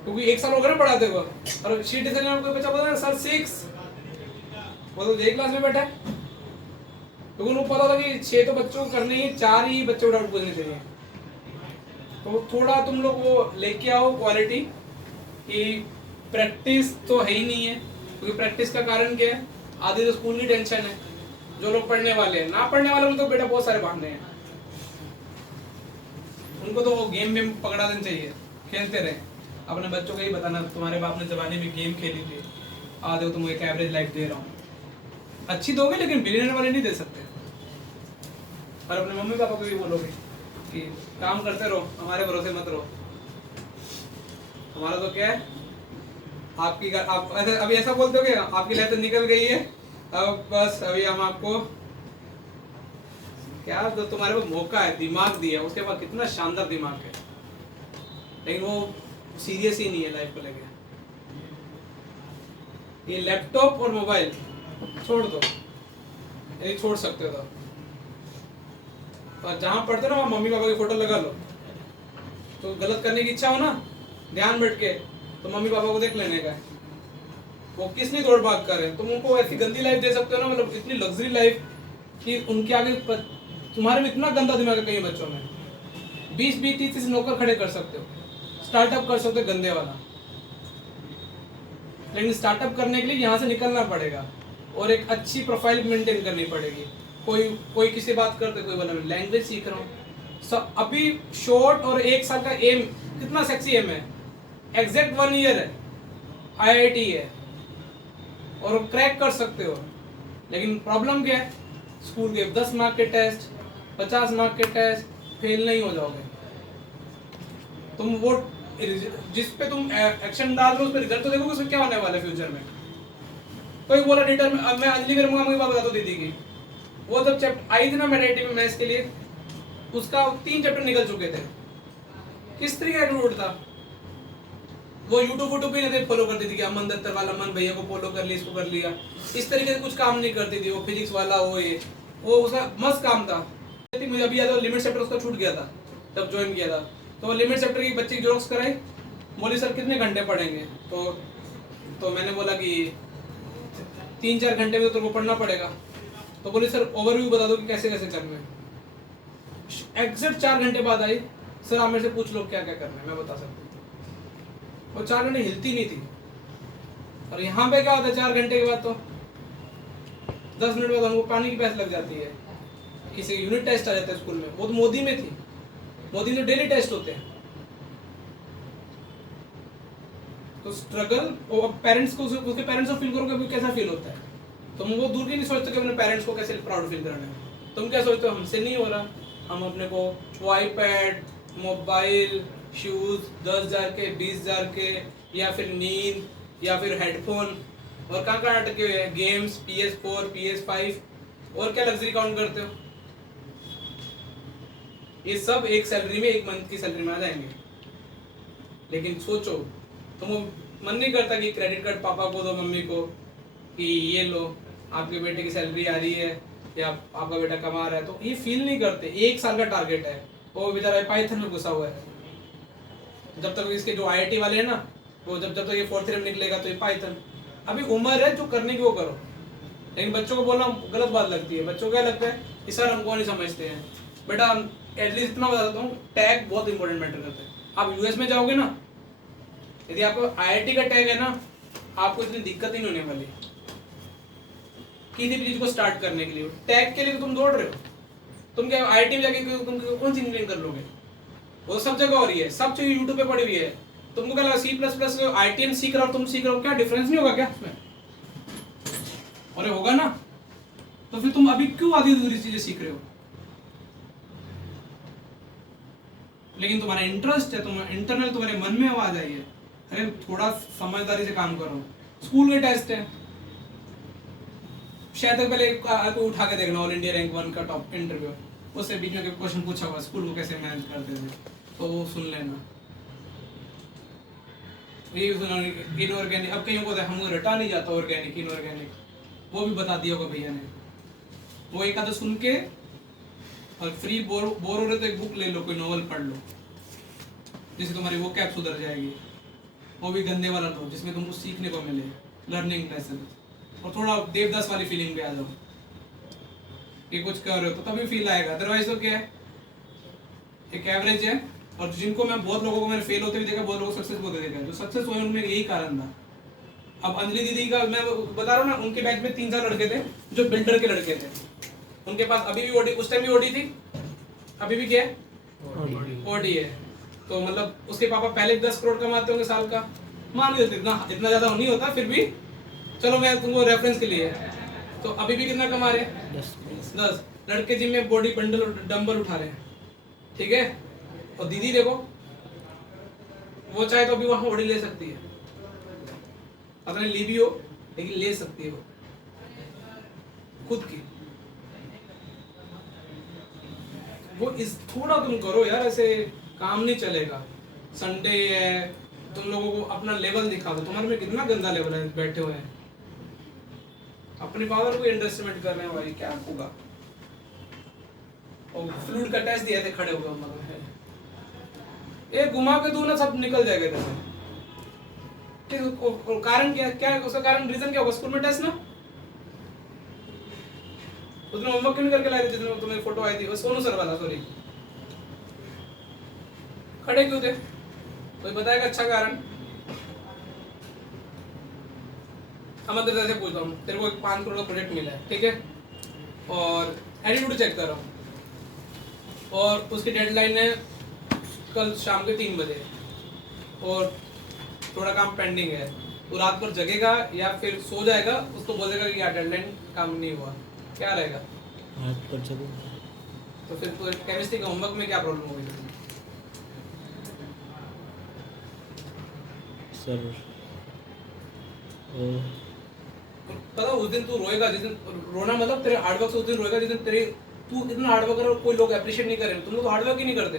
क्योंकि एक साल वगैरह पढ़ाते हो। और शीट डिस्कशन में कोई बच्चा बोलता है सर 6, वो तो एक क्लास में बैठा है, क्योंकि उनको पता होता कि 6 तो बच्चों को करने ही, 4 ही बच्चों को डाउट पूछने चाहिए। तो थोड़ा तुम लोग वो लेके आओ क्वालिटी कि प्रैक्टिस तो है ही नहीं है, क्योंकि प्रैक्टिस का कारण क्या है, आधी तो स्कूल की टेंशन है, जो लोग पढ़ने वाले हैं, ना पढ़ने वाले तो बेटा बहुत सारे बहाने हैं, उनको तो वो गेम में पकड़ा देना चाहिए, खेलते रहे। अपने बच्चों को ही बताना तुम्हारे बाप ने जमाने में गेम खेली थी, आ देखो तुम एक एवरेज लाइफ दे रहा हूँ, अच्छी दोगे लेकिन बिलियनर वाले नहीं दे सकते। और अपने मम्मी पापा को भी बोलोगे कि काम करते रहो, हमारे भरोसे मत रहो। हमारा तो क्या है, आपकी आप ऐसे अभी ऐसा बोलते हो कि आपकी लाइफ तो निकल गई है, अब बस अभी हम आपको क्या, तो तुम्हारे पास मौका है, दिमाग दिया, उसके बाद कितना शानदार दिमाग है, लेकिन वो सीरियस ही नहीं है लाइफ को लेके। ये लैपटॉप और मोबाइल छोड़ दो, यदि छोड़ सकते हो तो। और जहाँ पढ़ते हो ना वहाँ मम्मी पापा की फोटो लगा लो, तो गलत करने की इच्छा हो ना ध्यान बैठ के, तो मम्मी पापा को देख लेने का है वो किस लिए दौड़ भाग कर रहे हैं। तुम उनको ऐसी गंदी लाइफ दे सकते हो ना, मतलब इतनी लग्जरी लाइफ कि उनके आगे तुम्हारे में इतना गंदा दिमाग है कई बच्चों में, 20-30 नौकर खड़े कर सकते हो, स्टार्टअप कर सकते हो गंदे वाला। लेकिन स्टार्टअप करने के लिए यहाँ से निकलना पड़ेगा और एक अच्छी प्रोफाइल मेंटेन करनी पड़ेगी। कोई किसी बात करते, कोई बोला मैं लैंग्वेज सीख रहा हूँ। सब अभी शॉर्ट और 1 साल का एम कितना सेक्सी एम है, एग्जैक्ट 1 ईयर है, IIT है और क्रैक कर सकते हो। लेकिन प्रॉब्लम क्या है, स्कूल के 10 मार्क के टेस्ट, 50 मार्क के टेस्ट, फेल नहीं हो जाओगे तुम। वो जिस पे तुम एक्शन डाल रहे हो उस पे रिजल्ट तो देखोगे, उसमें क्या होने वाला है फ्यूचर में। कोई बोला डिटर में, अब मैं अंजलि कर मुझे बात बता दो दीदी की, वो जब चैप्टर आई थी ना मेडिटी में मैथ्स के लिए, उसका 3 चैप्टर निकल चुके थे। किस तरीके का रूट था वो, यूट्यूब भी नहीं फॉलो करती थी कि अमन दत्तर वाला अमन भैया को फॉलो कर लिया, इसको कर लिया, इस तरीके से कुछ काम नहीं करती थी वो। फिजिक्स वाला वो उसका मस्त काम था। मुझे अभी याद है लिमिट चैप्टर उसका छूट गया था जब ज्वाइन किया था, तो वो लिमिट चैप्टर की बच्चे की जोक्स कराई, बोली सर कितने घंटे पढ़ेंगे, तो मैंने बोला कि 3-4 घंटे में तो तुमको पढ़ना पड़ेगा। तो बोली सर ओवरव्यू बता दो कि कैसे कैसे करना है। एग्जैक्ट 4 घंटे बाद आई, सर आप मेरे से पूछ लो क्या क्या करना है, मैं बता सकती हूँ। वो 4 घंटे हिलती नहीं थी। और यहाँ पे क्या होता है 4 घंटे के बाद तो 10 मिनट बाद हमको पानी की प्यास लग जाती है। किसी यूनिट टेस्ट आ जाता है स्कूल में, वो तो मोदी में थी, मोदी में डेली टेस्ट होते हैं। तो स्ट्रगल पेरेंट्स को, उसके पेरेंट्स को फील करोगे अभी कैसा फील होता है। तुम वो दूर की नहीं सोचते कि अपने पेरेंट्स को कैसे प्राउड फील कराना है। तुम क्या सोचते हो हमसे नहीं हो रहा, हम अपने को वो आईपैड, मोबाइल, शूज 10,000 के, 20,000 के, या फिर नींद, या फिर हेडफोन, और कहाँ अटके हुए हैं गेम्स, PS4, PS5, और क्या लग्जरी काउंट करते हो। ये सब एक सैलरी में, एक मंथ की सैलरी में आ जाएंगे। लेकिन सोचो, तुम मन नहीं करता कि क्रेडिट कार्ड पापा को दो, मम्मी को, कि ये लो आपके बेटे की सैलरी आ रही है या आपका बेटा कमा रहा है, तो ये फील नहीं करते। 1 साल का टारगेट है, वो बेचारा पाइथन में घुसा हुआ है। जब तक इसके जो IIT वाले हैं ना, वो जब तक ये 4th ईयर में निकलेगा तो ये पाइथन, अभी उम्र है जो करने की वो करो। लेकिन बच्चों को बोलना गलत बात लगती है। बच्चों को क्या लगता है कि सर हमको नहीं समझते हैं। बेटा एटलीस्ट इतना बता देता हूँ, टैग बहुत इंपॉर्टेंट मैटर करता है। आप US में जाओगे ना, यदि आपको IIT का टैग है ना, आपको इतनी दिक्कत ही नहीं होने वाली किसी भी चीज को स्टार्ट करने के लिए। टैग के लिए तो तुम दौड़ रहे हो, तुम क्या IIT में जाके तुम कौन सी इंजीनियरिंग कर लोगे, वो सब जगह हो रही है, सब चीज यूट्यूब पे पड़ी हुई है। तुमको क्या लगा C++ IITian सीख रहा हो, तुम सीख रहे हो, क्या डिफरेंस नहीं होगा क्या उसमें? अरे होगा ना, तो फिर तुम अभी क्यों आधी अधूरी चीजें सीख रहे हो? लेकिन तुम्हारा इंटरेस्ट है, तुम इंटरनल तुम्हारे मन में आवाज आई है, अरे थोड़ा समझदारी से काम करो। स्कूल के टेस्ट है, शायद तक पहले आपको उठा के देखना ऑल इंडिया रैंक 1 का टॉप इंटरव्यू, उससे बीच में क्वेश्चन पूछा हुआ स्कूल को कैसे मैनेज करते थे, तो वो सुन लेना। ये सुना इनऑर्गेनिक, अब कहीं को हमको रटा नहीं जाता ऑर्गेनिक इनऑर्गेनिक, वो भी बता दिया होगा भैया ने। वो एक आधा सुन के, और फ्री बोर हो रहे तो एक बुक ले लो, कोई नॉवल पढ़ लो, जिससे तुम्हारी वो कैप सुधर जाएगी। वो भी गंदे वाला लो जिसमें तुमको सीखने को मिले, लर्निंग लेसन, और थोड़ा देवदास वाली फीलिंग भी आ जाओ कि कुछ कर रहे हो तो तभी फील आएगा। अदरवाइज तो क्या है, एक एवरेज है। और जिनको मैं बहुत लोगों को मैंने फेल होते हुए देखा, बहुत लोगों को सक्सेस होते देखा, जो सक्सेस हुए उनमें यही कारण था। अब अंजलि दीदी का मैं बता रहा हूँ ना, उनके बैच में 3-4 लड़के थे जो बिल्डर के लड़के थे। उनके पास अभी भी ओडी, उस टाइम भी ओडी थी, अभी भी क्या है ओडी है। तो मतलब उसके पापा पहले 10 करोड़ कमाते होंगे साल का, मान लेते इतना ज्यादा नहीं होता, फिर भी चलो मैं तुमको रेफरेंस के लिए। तो अभी भी कितना कमा रहे हैं? 10। लड़के जिम में बॉडी बंडल डंबल उठा रहे हैं, ठीक है। और दीदी देखो, वो चाहे तो अभी वहां ओडी ले सकती है, पता नहीं ली भी हो, लेकिन ले सकती है वो खुद की। वो इस थोड़ा तुम करो यार, ऐसे काम नहीं चलेगा। संडे है, तुम लोगों को अपना लेवल दिखा दो, तुम्हारे में कितना गंदा लेवल है, बैठे हुए हैं। अपनी पावर को अंडर एस्टिमेट कर रहे हैं भाई, क्या होगा। और फ्लूइड का टेस्ट दिया थे खड़े हो गए, एक घुमा के दो ना सब निकल जाएगा इधर से। ठीक, और कारण क्या है उसका कारण, रीजन क्या होगा, स्कूल में टेस्ट ना उसने होमवर्क क्यों नहीं करके लाए थे जिसमें तुम्हें फोटो आई थी, वो सोनू सर वाला, सॉरी, खड़े क्यों थे, कोई बताएगा अच्छा कारण। हम तेरे से पूछता हूँ, तेरे को एक 5 करोड़ का प्रोजेक्ट मिला है, ठीक है, और एटीट्यूड चेक कर रहा हूँ, और उसकी डेडलाइन है कल शाम के 3 बजे, और थोड़ा काम पेंडिंग है, तो रात भर जगेगा या फिर सो जाएगा, उसको बोलेगा कि यार डेडलाइन काम नहीं हुआ, क्या रहेगा। रात पर जगो तो फिर तो केमिस्ट्री का होमवर्क में क्या प्रॉब्लम होगी सर। पता उस दिन तू रोएगा, जिस दिन रोना मतलब तेरे हार्डवर्क से उस दिन रोएगा जिस दिन तेरे तू इतना हार्डवर्क कर और कोई लोग अप्रिशिएट नहीं करें, तुम लोग हार्डवर्क ही नहीं करते।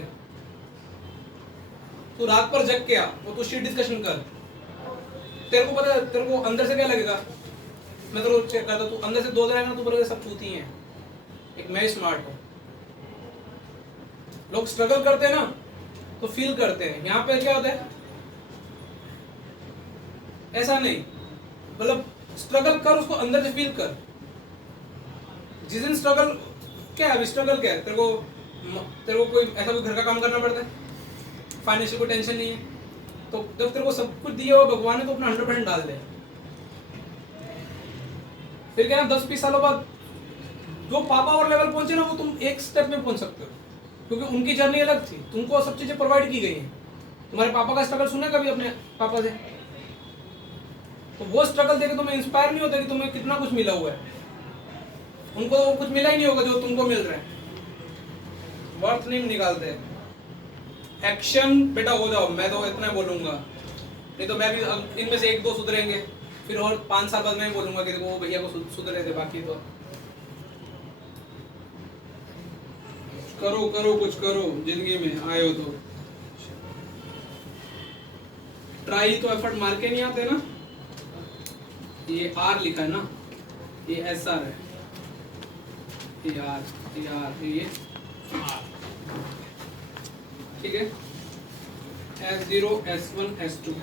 तू रात पर जग के आ और तू शीट डिस्कशन कर, तेरे को पता, तेरे को अंदर से क्या लगेगा, मैं तो चेक करता, तू अंदर से 2 दिन आएगा ना, तू बोलेगा सब चूती हैं, एक मैं स्मार्ट हूँ। लोग स्ट्रगल करते हैं ना तो फील करते हैं, यहाँ पे क्या होता है ऐसा नहीं, मतलब स्ट्रगल कर, उसको अंदर से फील कर। जिस दिन स्ट्रगल क्या है, अभी स्ट्रगल क्या है, तेरे को कोई ऐसा कोई घर का काम करना पड़ता है, फाइनेंशियल कोई टेंशन नहीं है, तो जब तेरे को सब कुछ दिया हुआ भगवान ने तो अपना 100% डाल दे। फिर क्या 10-20 सालों बाद जो पापा और लेवल पहुंचे ना, वो तुम एक स्टेप में पहुंच सकते हो, क्योंकि उनकी जर्नी अलग थी, तुमको सब चीजें प्रोवाइड की गई हैं। तुम्हारे पापा का स्ट्रगल सुना कभी अपने पापा से, तो वो स्ट्रगल देख के तुम्हें इंस्पायर नहीं होता कि तुम्हें कितना कुछ मिला हुआ है, उनको कुछ मिला ही नहीं होगा जो तुमको मिल रहा है, वर्थ नहीं निकालते। एक्शन बेटा हो जाओ, मैं तो इतना बोलूंगा, नहीं तो मैं भी इनमें से 1-2 सुधरेंगे, फिर और 5 साल बाद मैं बोलूंगा कि देखो वो भैया को सुधरे थे, बाकी तो करो करो कुछ करो जिंदगी में आए हो तो। ट्राई तो एफर्ट मार के नहीं आते ना, ये आर लिखा है ना, ये एस आर है, ये आर ये आर, ठीक है। S0 S1 S2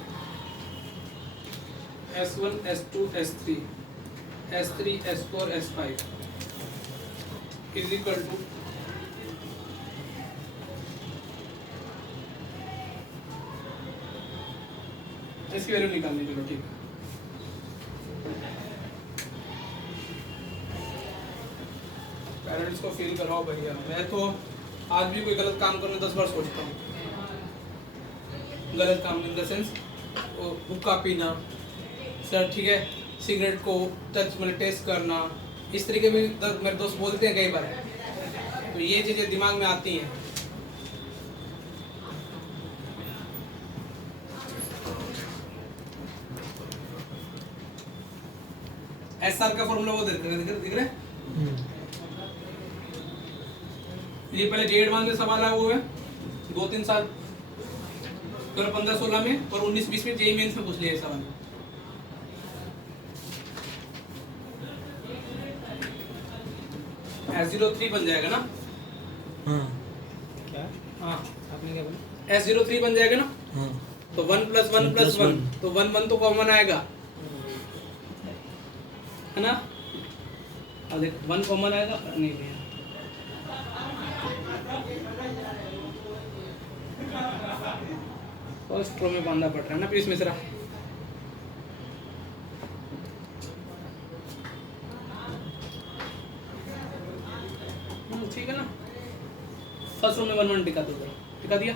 S1 S2 S3 S3 S4 S5 is equal to इसकी वैल्यू निकालनी, चलो ठीक है। पेरेंट्स को फील कराओ भैया, मैं तो आज भी कोई गलत काम करने 10 बार सोचता हूँ। गलत काम इन द सेंस हुक्का पीना, सर ठीक है, सिगरेट को टच मतलब टेस्ट करना, इस तरीके में मेरे दोस्त बोलते हैं कई बार, तो ये चीज़ें दिमाग में आती हैं। SR का फॉर्मूला वो दिख रहे ये पहले जे एडवांस में सवाल आया हुआ है 2-3 साल 2015-16 में, और 19-20 में जेईई मेंस में पूछ लिया ये सवाल। S03 बन जाएगा ना, क्या हाँ आपने क्या बोला, S03 बन जाएगा ना, तो 1 + 1 + 1 तो 1 तो कॉमन आएगा, है ना। अब देख 1 कॉमन आएगा, नहीं भैया फर्स्ट रो में बांधना पड़ रहा है ना पीस मिश्रा। ठीक है ना, फर्स्ट रो में 1 टिका दो, टिका दिया।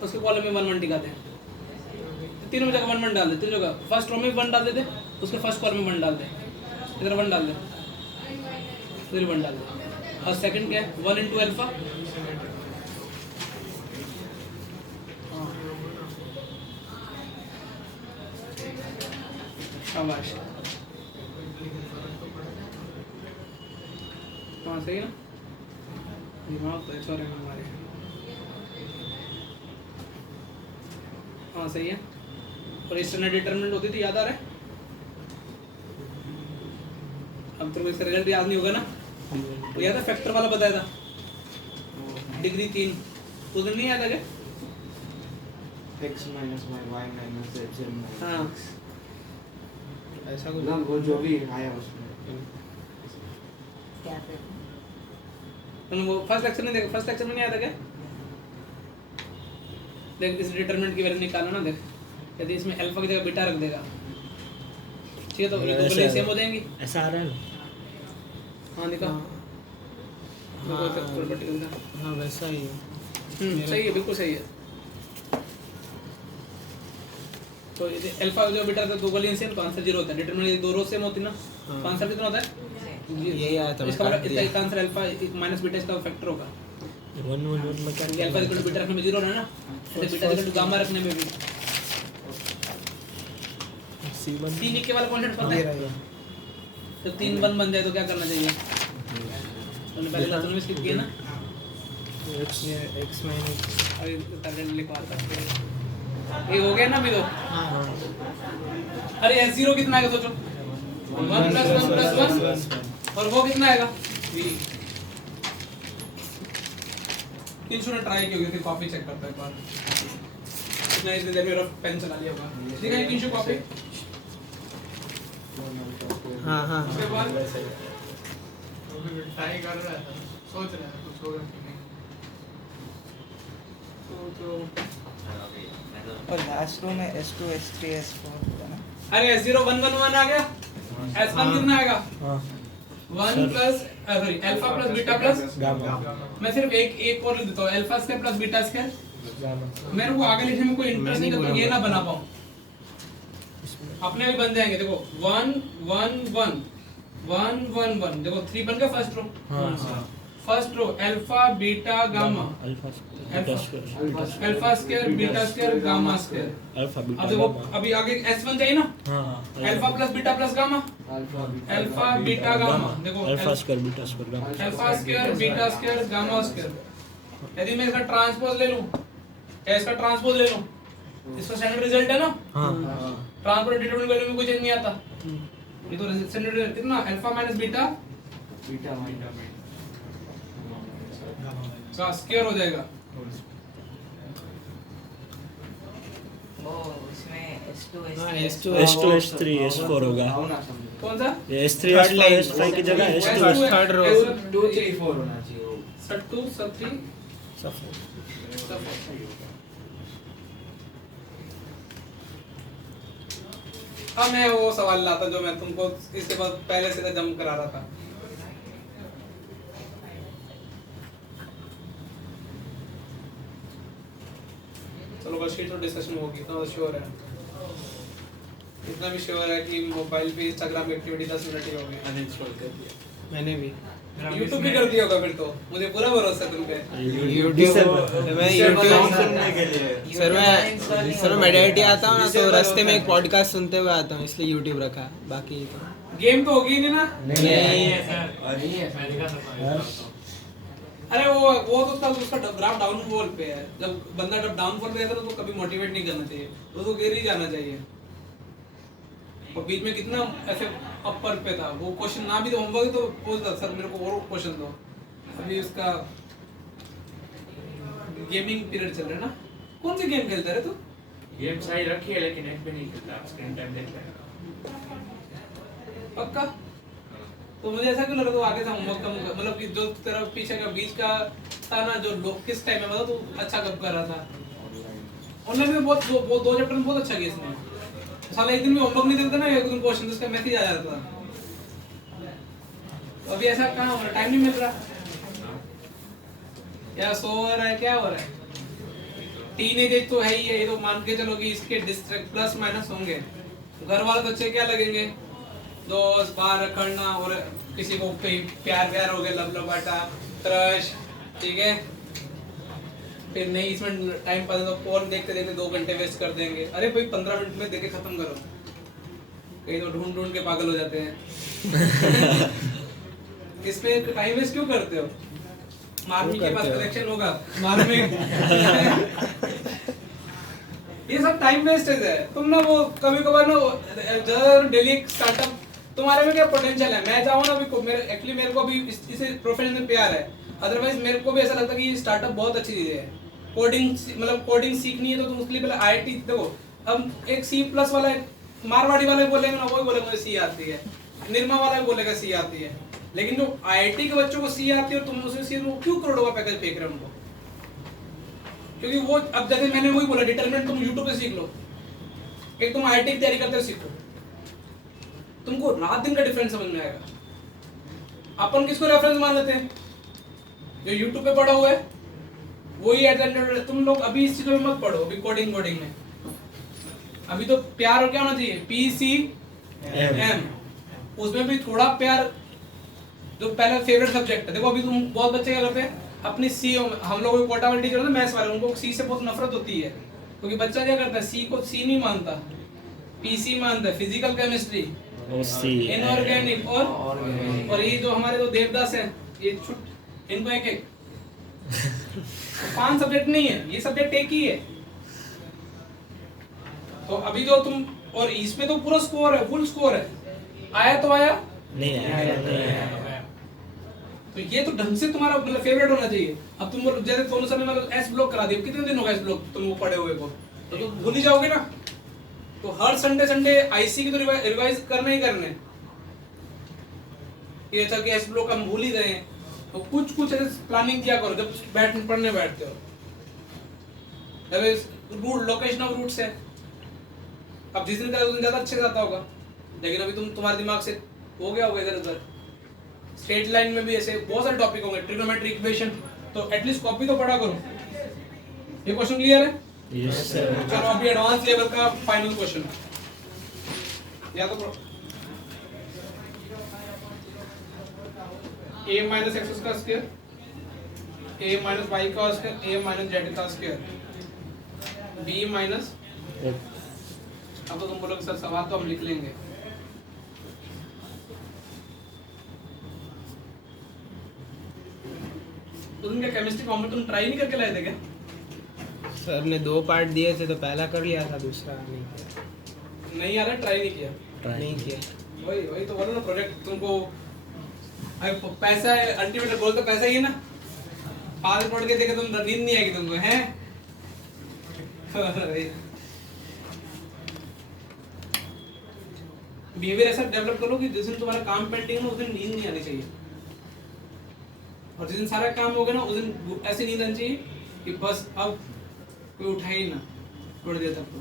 उसके कॉलम में 1 टिका दे, तीनों जगह 1 डाल दे, तीनों जगह फर्स्ट रो में 1 डाल देते, उसके फर्स्ट कॉलम में 1 डाल दे, इधर 1 डाल दे, फिर 1 डाल दे, और सेकंड क्या है 1 × अल्फा, शाबाश, हाँ सही है ना, दिमाग तो अच्छा रहेगा हमारे। हाँ सही है। और स्टैंडर्ड डिटरमिनेंट होती थी, याद आ रहा है? अब तेरे को इसका रिजल्ट याद नहीं होगा ना? वो याद है फैक्टर वाला बताया था, डिग्री 3, उस दिन नहीं याद आ गया? x minus y y minus z z minus हाँ ऐसा कुछ ना वो जो भी आया उसमें क्या पे तुमने वो फर्स्ट लेक्चर नहीं देखा? फर्स्ट लेक्चर में नहीं आता क्या? देख इस डिटरमिनेंट की वैल्यू निकालना ना, देख यदि इसमें अल्फा की जगह बीटा रख देगा, ठीक है, तो ये दो वैल्यू सेम हो जाएंगी। ऐसा आ रहा है ना? हाँ दिखा, हाँ, प्रॉपर्टी का। हाँ वैसा ही है। सही है, बिल्कुल सही है। तो ये अल्फा जो बीटा रहता है दो वैल्यू सेम, तो आंसर 0 होता है। डिटरमिनेंट दो रो सेम होती है ना, तो आंसर कितना होता है? यही आया था, इसका मैं मतलब इसका आंसर अल्फा माइनस बीटा इसका फैक्टर होगा। 1 1 1 में क्या ये अल्फा इक्वल टू बीटा रखने में 0 है ना, तो बीटा इक्वल टू गामा रखने में भी। C1 तीन के वाला कॉन्सेप्ट पता है? तो 3 1 बन जाए तो क्या करना चाहिए? तुमने पहले क्लास में स्किप किया ना? x माइनस अभी टारगेट लिखवाता है। ये हो गया ना अभी तो? अरे S0 कितना आएगा सोचो? 1 + 1 + 1 और वो कितना आएगा? v। किंशु ने ट्राई की होगी, फिर कॉपी चेक करता है एक बार। इतना इतनी देर में रफ पेन चला लिया होगा। ठीक है किंशु कॉपी। हाँ हाँ उसके बाद ट्राई कर रहा था, सोच रहा था कुछ होगा कि नहीं। तो और लास्ट रो में S2 S3 S4 होगा ना। अरे S0 1 1 1 आ गया। S1 कितना आएगा? हाँ 1 plus sorry alpha plus beta plus gamma मैं सिर्फ एक और लिख देता हूँ, alpha square plus beta square. Gamma मेरे को आगे लिखने में कोई इंटरेस्ट नहीं, तो ये ना बना पाऊँ, अपने भी बन जाएंगे। देखो 1 1 1 1 1 1, देखो 3 बन गया फर्स्ट रो। हाँ first row alpha beta gamma, alpha alpha square beta square gamma square. Alpha अब बीटा देखो अभी आगे S1 चाहिए ना, हाँ alpha plus beta plus gamma, alpha beta gamma. देखो alpha square beta square gamma alpha square beta square gamma square. यदि मैं इसका ट्रांसपोज ले लूं, या इसका ट्रांसपोज ले लूं, इसका स्टैंडर्ड रिजल्ट है ना। हाँ ट्रांसपोज डिटरमिनेंट वैल्यू में कोई चेंज नहीं आता। ये तो स्टैंडर्ड रिजल्ट कितना अल्फा माइनस बीटा का स्क्वायर हो जाएगा। वो इसमें S2 हाँ S3 S2 S3 S4 होगा कौन सा? ये S3 S4 S5 की जगह S2 थर्ड रो 2 3 4 होना चाहिए वो सट्टू सब 3 अब मैं वो सवाल लाता जो मैं तुमको इसके बाद पहले से जम करा रहा था। चलो बस शीट और डिस्कशन होगी, इतना श्योर है, इतना भी श्योर है कि मोबाइल पे इंस्टाग्राम की एक्टिविटी 10 मिनट ही होगी। अनइंस्टॉल कर दिया। मैंने भी यूट्यूब भी कर दिया होगा फिर तो, मुझे पूरा भरोसा है तुम पे। यूट्यूब मैं यूट्यूब सुनने के लिए सर मैं मेडिटेट आता हूँ ना, तो रास्ते में एक पॉडकास्ट सुनते हुए आता हूँ, इसलिए यूट्यूब रखा। बाकी तो गेम तो होगी नहीं ना? नहीं मैं दिखा सकता हूँ। अरे वो तो तब उसका ग्राफ डाउनफॉल पे है। जब बंदा जब डाउनफॉल पे रहता है तो कभी मोटिवेट नहीं करना चाहिए, उसको गिर ही जाना चाहिए। और बीच में कितना ऐसे अपर पे था, वो क्वेश्चन ना भी तो होमवर्क तो पूछता सर मेरे को और क्वेश्चन दो। अभी उसका गेमिंग पीरियड चल रहा है ना। कौन सी गेम खेलता है तू? गेम सही रखी है लेकिन नेट पे नहीं खेलता, स्क्रीन टाइम देख लेगा। पक्का? तो मुझे ऐसा क्यों लग रहा है आगे से होमवर्क कम मतलब कि जो तेरा पीछे का बीच का था ना, जो लोग किस टाइम में मतलब तू अच्छा कब कर रहा था ऑनलाइन में, बहुत दो चैप्टर में बहुत अच्छा किया इसने। साला एक दिन में होमवर्क नहीं देता ना, एक दिन क्वेश्चन उसका मैसेज आ जाता था। तो अभी ऐसा कहाँ हो रहा है, टाइम नहीं मिल रहा या सो हो रहा है, क्या हो रहा है? टीनेज एज तो है ही है, ये तो मान के चलो कि इसके डिस्ट्रैक्ट प्लस माइनस होंगे। घर वाले तो अच्छे क्या लगेंगे, दोस्त बाहर करना और किसी को प्यार प्यार हो गया, लब लबाटा क्रश, ठीक है। फिर नहीं इसमें टाइम पास तो फोन देखते देखते 2 घंटे वेस्ट कर देंगे। अरे भाई 15 मिनट में देखे खत्म करो, कहीं तो ढूंढ ढूंढ के पागल हो जाते हैं। इसमें टाइम वेस्ट क्यों करते हो? मार्मी के पास कलेक्शन होगा, मार्मी ये सब टाइम वेस्टेज है। तुम ना वो कभी कभार ना ज्यादा डेली स्टार्टअप तुम्हारे में क्या पोटेंशियल है। मैं चाहूँ ना अभी मेरे एक्चुअली मेरे को अभी इस प्रोफेशन में प्यार है, अदरवाइज मेरे को भी ऐसा लगता है कि ये स्टार्टअप बहुत अच्छी चीज है। कोडिंग मतलब कोडिंग सीखनी है तो तुम उसके लिए पहले आईआईटी देखो। अब एक सी प्लस वाला मारवाड़ी वाला बोलेगा ना, वही बोलेगा मुझे सी आती है, निर्मा वाला भी बोलेगा सी आती है, लेकिन जो आईआईटी के बच्चों को सी आती है और तुम उसे सी वो क्यों करोड़ों का पैकेज फेंक रहे हो उनको? क्योंकि वो अब जैसे मैंने वही बोला डिटरमिनेंट तुम यूट्यूब पे सीख लो, एक तुम आईआईटी की तैयारी करते हो सीखो, तुमको रात दिन का डिफरेंस समझ में आएगा। अपन किसको रेफरेंस मान लेते हैं? जो यूट्यूब पे पढ़ा हुआ है वही एडवांटेज। तुम लोग अभी इस चीजों में मत पढ़ो, अभी कोडिंग में अभी तो प्यार और क्या होना चाहिए, PCM, उसमें भी थोड़ा प्यार। जो पहला फेवरेट सब्जेक्ट है, देखो अभी तुम बहुत बच्चे क्या करते हैं अपनी सी, हम लोग को कोटा वाले टीचर होते हैं मैथ्स वाले, उनको सी से बहुत नफरत होती है, क्योंकि बच्चा क्या करता है सी को सी नहीं मानता, PC मानता है, फिजिकल केमिस्ट्री, इनऑर्गेनिक और ये जो हमारे जो देवदास हैं ये इनको एक 5 सब्जेक्ट नहीं है, ये सब्जेक्ट एक ही है। तो अभी जो तुम और इसमें तो पूरा स्कोर है, फुल स्कोर है, आया तो आया नहीं आया। तो ये तो ढंग से तुम्हारा मतलब फेवरेट होना चाहिए। अब तुम जैसे सोनू सर ने मतलब एस ब्लॉक करा दिया, कितने दिन हो गए एस ब्लॉक तुम वो पढ़े हुए को, तो तुम भूल ही जाओगे ना। तो हर संडे आईसी की तो रिवाइज करने ही करने, ये अच्छा कि एस ब्लॉक हम भूल ही गए हैं, तो कुछ ऐसे प्लानिंग किया करो जब पढ़ने बैठते हो। रूट लोकेशन ऑफ रूट्स है, अब जिस दिन का उस दिन ज्यादा अच्छे से आता होगा, लेकिन अभी तुम्हारे दिमाग से हो गया होगा इधर उधर। स्ट्रेट लाइन में भी ऐसे बहुत सारे टॉपिक होंगे, ट्रिग्नोमेट्री इक्वेशन, तो एटलीस्ट कॉपी तो पढ़ा करो। ये क्वेश्चन क्लियर है? Yes sir. चलो अभी एडवांस लेवल का फाइनल क्वेश्चन, या तो a माइनस एक्स का स्क्वायर, a माइनस वाई का स्क्वायर, a माइनस जेड का स्क्वायर, b माइनस, अब तो तुम बोलोगे सर सवाल तो हम लिख लेंगे, तो तुम क्या केमिस्ट्री फॉर्मूला तुम ट्राई नहीं करके लाए थे क्या? सर ने 2 पार्ट दिए थे तो पहला कर लिया था, दूसरा नहीं किया। नहीं आ रहा, ट्राई नहीं किया। नहीं किया। वही तो बोलो ना, प्रोजेक्ट तुमको पैसा है, अल्टीमेट गोल तो पैसा ही है ना। पाल पढ़ के देखे तुम नींद नहीं आएगी तुमको, हैं? बिहेवियर ऐसा डेवलप करो कि जिस दिन तुम्हारा काम पेंडिंग है उस दिन नींद नहीं आनी चाहिए, और जिस दिन सारा काम हो गया ना उस दिन ऐसी नींद आनी चाहिए कि बस अब कोई उठा ही ना थोड़ी देर तक। तो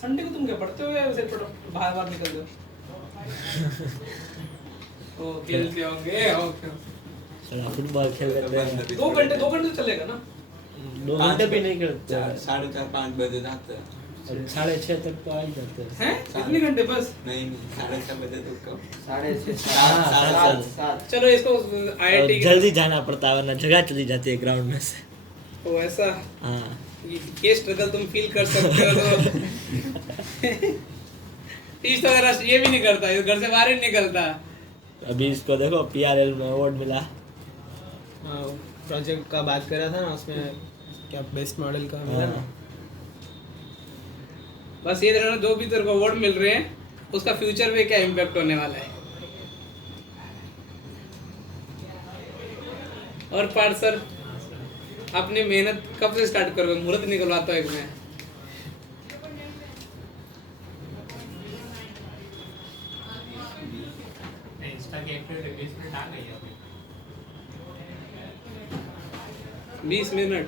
संडे को तुम क्या पढ़ते हो या वैसे बाहर निकलते हो? ओ खेलते होंगे, ओके। चलो फुटबॉल खेल लेते हैं। 2 घंटे तो चलेगा ना? 2 घंटे भी नहीं खेलते, 4:30 5 बजे जाते हैं, 6:30 तक तो आ ही जाते हैं। हैं? इतने घंटे बस? नहीं 6:30 बजे तक कब 6:30 7 चलो इसको आईआईटी जल्दी जाना पड़ता है वरना जगह चली जाती है ग्राउंड में से। ओ ऐसा, हाँ ये स्ट्रगल तुम फील कर सकते हो। तो इस तरह ये भी नहीं करता, ये घर से बाहर ही नहीं निकलता। अभी इसको देखो PRL में अवार्ड मिला। हाँ, प्रोजेक्ट का बात कर रहा था ना, उसमें क्या बेस्ट मॉडल का मिला ना। बस ये देखना, जो भी तेरे को अवार्ड मिल रहे हैं उसका फ्यूचर पे क्या इम्पैक्ट होने वाला है। और पार्थ सर अपनी मेहनत कब से स्टार्ट करोगे? मुहूर्त निकलवाता हूँ एक मैं। इंस्टा की एक्टिविटी 20 मिनट आ गई है अभी। 20 मिनट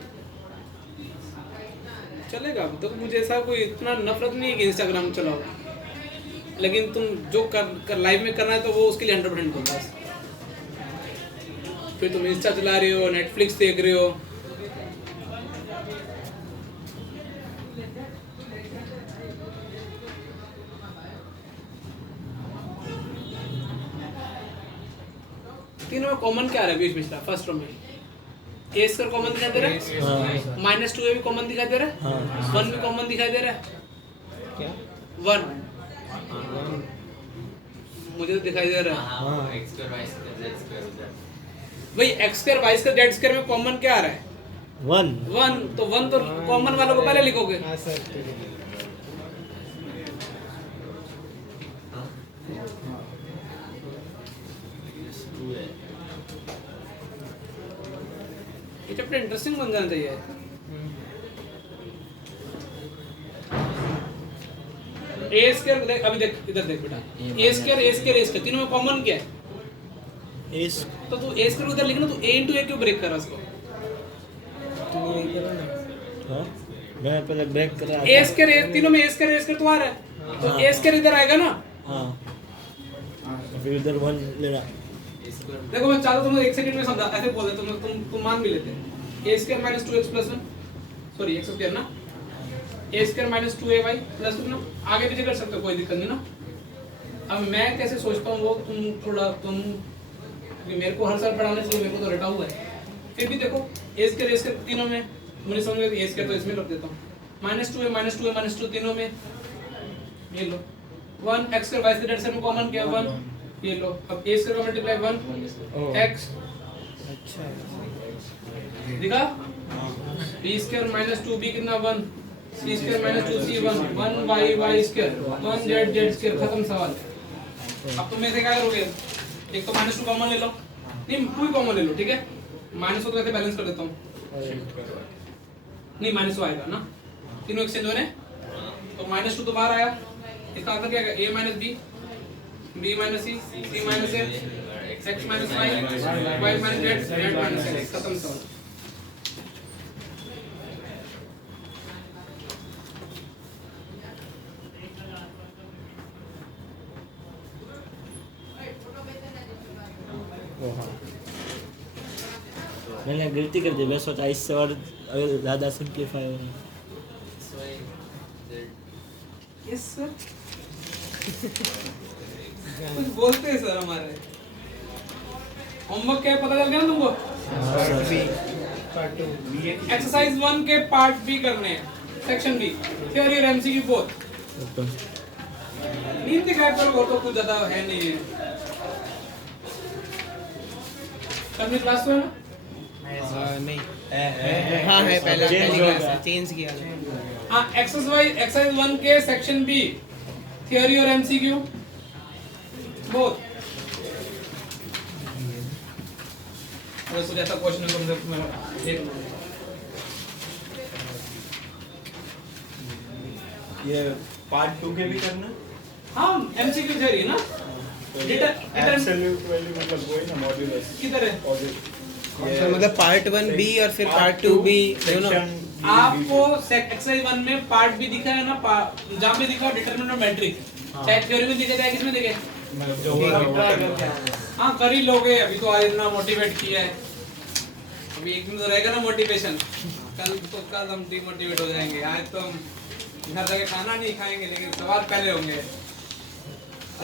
चलेगा। तो मुझे ऐसा कोई इतना नफरत नहीं है कि इंस्टाग्राम चलाओ, लेकिन तुम जो कर लाइफ में करना है तो वो उसके लिए 100% दो बस। फिर तुम इंस्टा चला रहे हो, नेटफ्लिक्स देख रहे हो, तीनों में कॉमन क्या आ रहा है? बीच पिछला फर्स्ट रो में ए स्क्वायर कॉमन दिखाई दे रहा है, -2a भी कॉमन दिखाई दे रहा है, 1 भी कॉमन दिखाई दे रहा है। क्या? 1 मुझे तो दिखाई दे रहा है x2 y2 z2 भाई। x2 y2 z2 में कॉमन क्या आ रहा है? 1 1 तो 1 तो कॉमन वालों को पहले लिखोगे। हाँ सर ठीक है। ये चैप्टर इंटरेस्टिंग बन जाना चाहिए। ए स्क्वायर देख, अभी देख इधर देख बेटा, ए स्क्वायर तीनों में कॉमन क्या है? एस तो तू ए स्क्वायर उधर लिखना, तू ए इंटू ए क्यों ब्रेक कर रहा है उसको? तुम यही करो ना। हाँ मैं पहले ब्रेक कर रहा ए स्क्वायर तीनों में ए स्क्वायर तो आ रहा है, तो ए स्क्वायर इधर आएगा ना। हाँ फिर उधर 1 लेना। देखो मैं चाहता तुम 1 सेकंड में समझा, ऐसे बोल दे तुम मान भी लेते। ए स्क्वायर माइनस 2x प्लस 1 सॉरी एक्स स्क्वायर ना, A square minus 2ay plus 1 ना, आगे पीछे कर सकते हो, कोई दिक्कत नहीं ना। अब मैं कैसे सोचता हूँ वो तुम मेरे को हर साल पढ़ाने से मेरे को तो रटा हुआ है। फिर भी देखो ए स्क्वायर तीनों में मुझे समझ में, ए स्क्वायर तो इसमें रख देता हूँ, माइनस 2a माइनस 2 तीनों में ये लो 1 x स्क्वायर y स्क्वायर से में कॉमन किया 1 ये लो। अब a स्क्वायर का मल्टीप्लाई 1 x अच्छा दिखा, b स्क्वायर माइनस 2b कितना 1 c square minus 2c 1 y square 1 z square, खत्म सवाल। अब तुम में से क्या करोगे, एक तो माइनस 2 कॉमन ले लो, नहीं 2 ही कॉमन ले लो ठीक है, माइनस को तो ऐसे बैलेंस कर देता हूँ, नहीं माइनस 2 आएगा ना, तीनों एक्सचेंज हो रहे हैं तो माइनस 2 तो बाहर आया, इसका आंसर क्या आएगा, a minus b b minus c c minus a x minus y y minus z minus x, खत्म सवाल। मैंने गलती कर दी, मैं सोचा इससे और अगर ज़्यादा सिंप्लीफाई हो रहा है। यस सर कुछ बोलते हैं सर हमारे। होमवर्क क्या है पता चल गया ना तुमको? एक्सरसाइज 1 के पार्ट बी करने हैं, सेक्शन बी, थ्योरी और एमसीक्यू बोथ। नींद के गायब करो, और तो कुछ ज्यादा है नहीं है। करने क्लास तो है ना? नहीं हाँ है पहला पहली क्लास है, चेंज किया था। हाँ एक्सरसाइज 1 के सेक्शन बी, थ्योरी और एमसीक्यू बोथ। अगर कुछ ऐसा क्वेश्चन है तो मुझे एक ये पार्ट 2 के भी करना। हाँ एमसीक्यू थ्योरी है ना, एब्सोल्यूट वैल्यू मतलब वही ना, मॉड्यूलस किधर है? तो मतलब पार्ट 1b और फिर पार्ट 2b दोनों। आपको एक्सरसाइज 1 में पार्ट बी दिखा है ना, जहाँ पे दिखा डिटरमिनेंट ऑफ मैट्रिक्स, चाहे थ्योरी में दिखे चाहे किसमें दिखे। हाँ कर ही लोगे, अभी तो आज इतना मोटिवेट किया है, अभी एक दिन तो रहेगा ना मोटिवेशन, कल हम डिमोटिवेट हो जाएंगे। आज तो हम घर जाके खाना नहीं खाएंगे लेकिन सवाल पहले होंगे,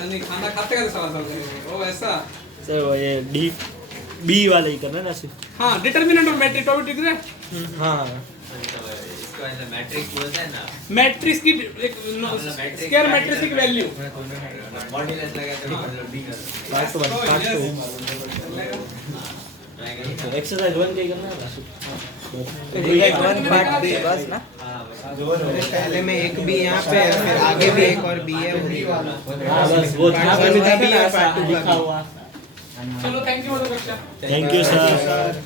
नहीं खाना खाते खाते सवाल करेंगे। ओ ऐसा सर वो ये डी बी वाला ही करना ना सिर्फ। हाँ डिटरमिनेंट ऑफ मैट्रिक्स टॉपिक दिख रहा है। हाँ इसको ऐसा मैट्रिक्स बोलते हैं ना, मैट्रिक्स की एक स्क्वायर मैट्रिक्स की वैल्यू मॉड्यूलस लगा तो मतलब डी कर पार्ट 1 एक्सरसाइज 1 के करना है एक्सरसाइज 1 पार्ट बी बस ना। पहले में एक बी यहाँ पे है, फिर आगे भी एक और बी है, वो भी हाँ बस वो पार्ट 1 का भी और पार्ट 2 का लिखा भी। हुआ। चलो थैंक यू मतलब बच्चा। Thank you sir.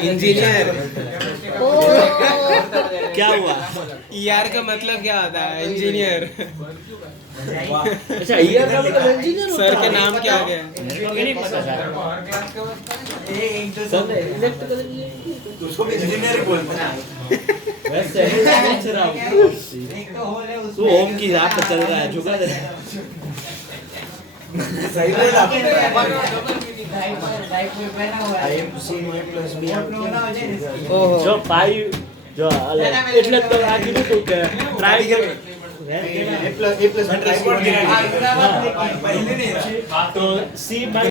इंजीनियर क्या हुआ? ईआर का मतलब क्या होता है? इंजीनियर। अच्छा ईयर का मतलब इंजीनियर सर का नाम क्या है? नहीं पता सर इलेक्ट्रिकल उसको भी इंजीनियर ही बोलते हैं। वैसे ही सोच रहा हूँ तू ओम की राह पे चल रहा है, झुका दे। सही बोला। जो पाई जो એટલે તો આ કીધું તું કે ટ્રાય કર A plus B तो सी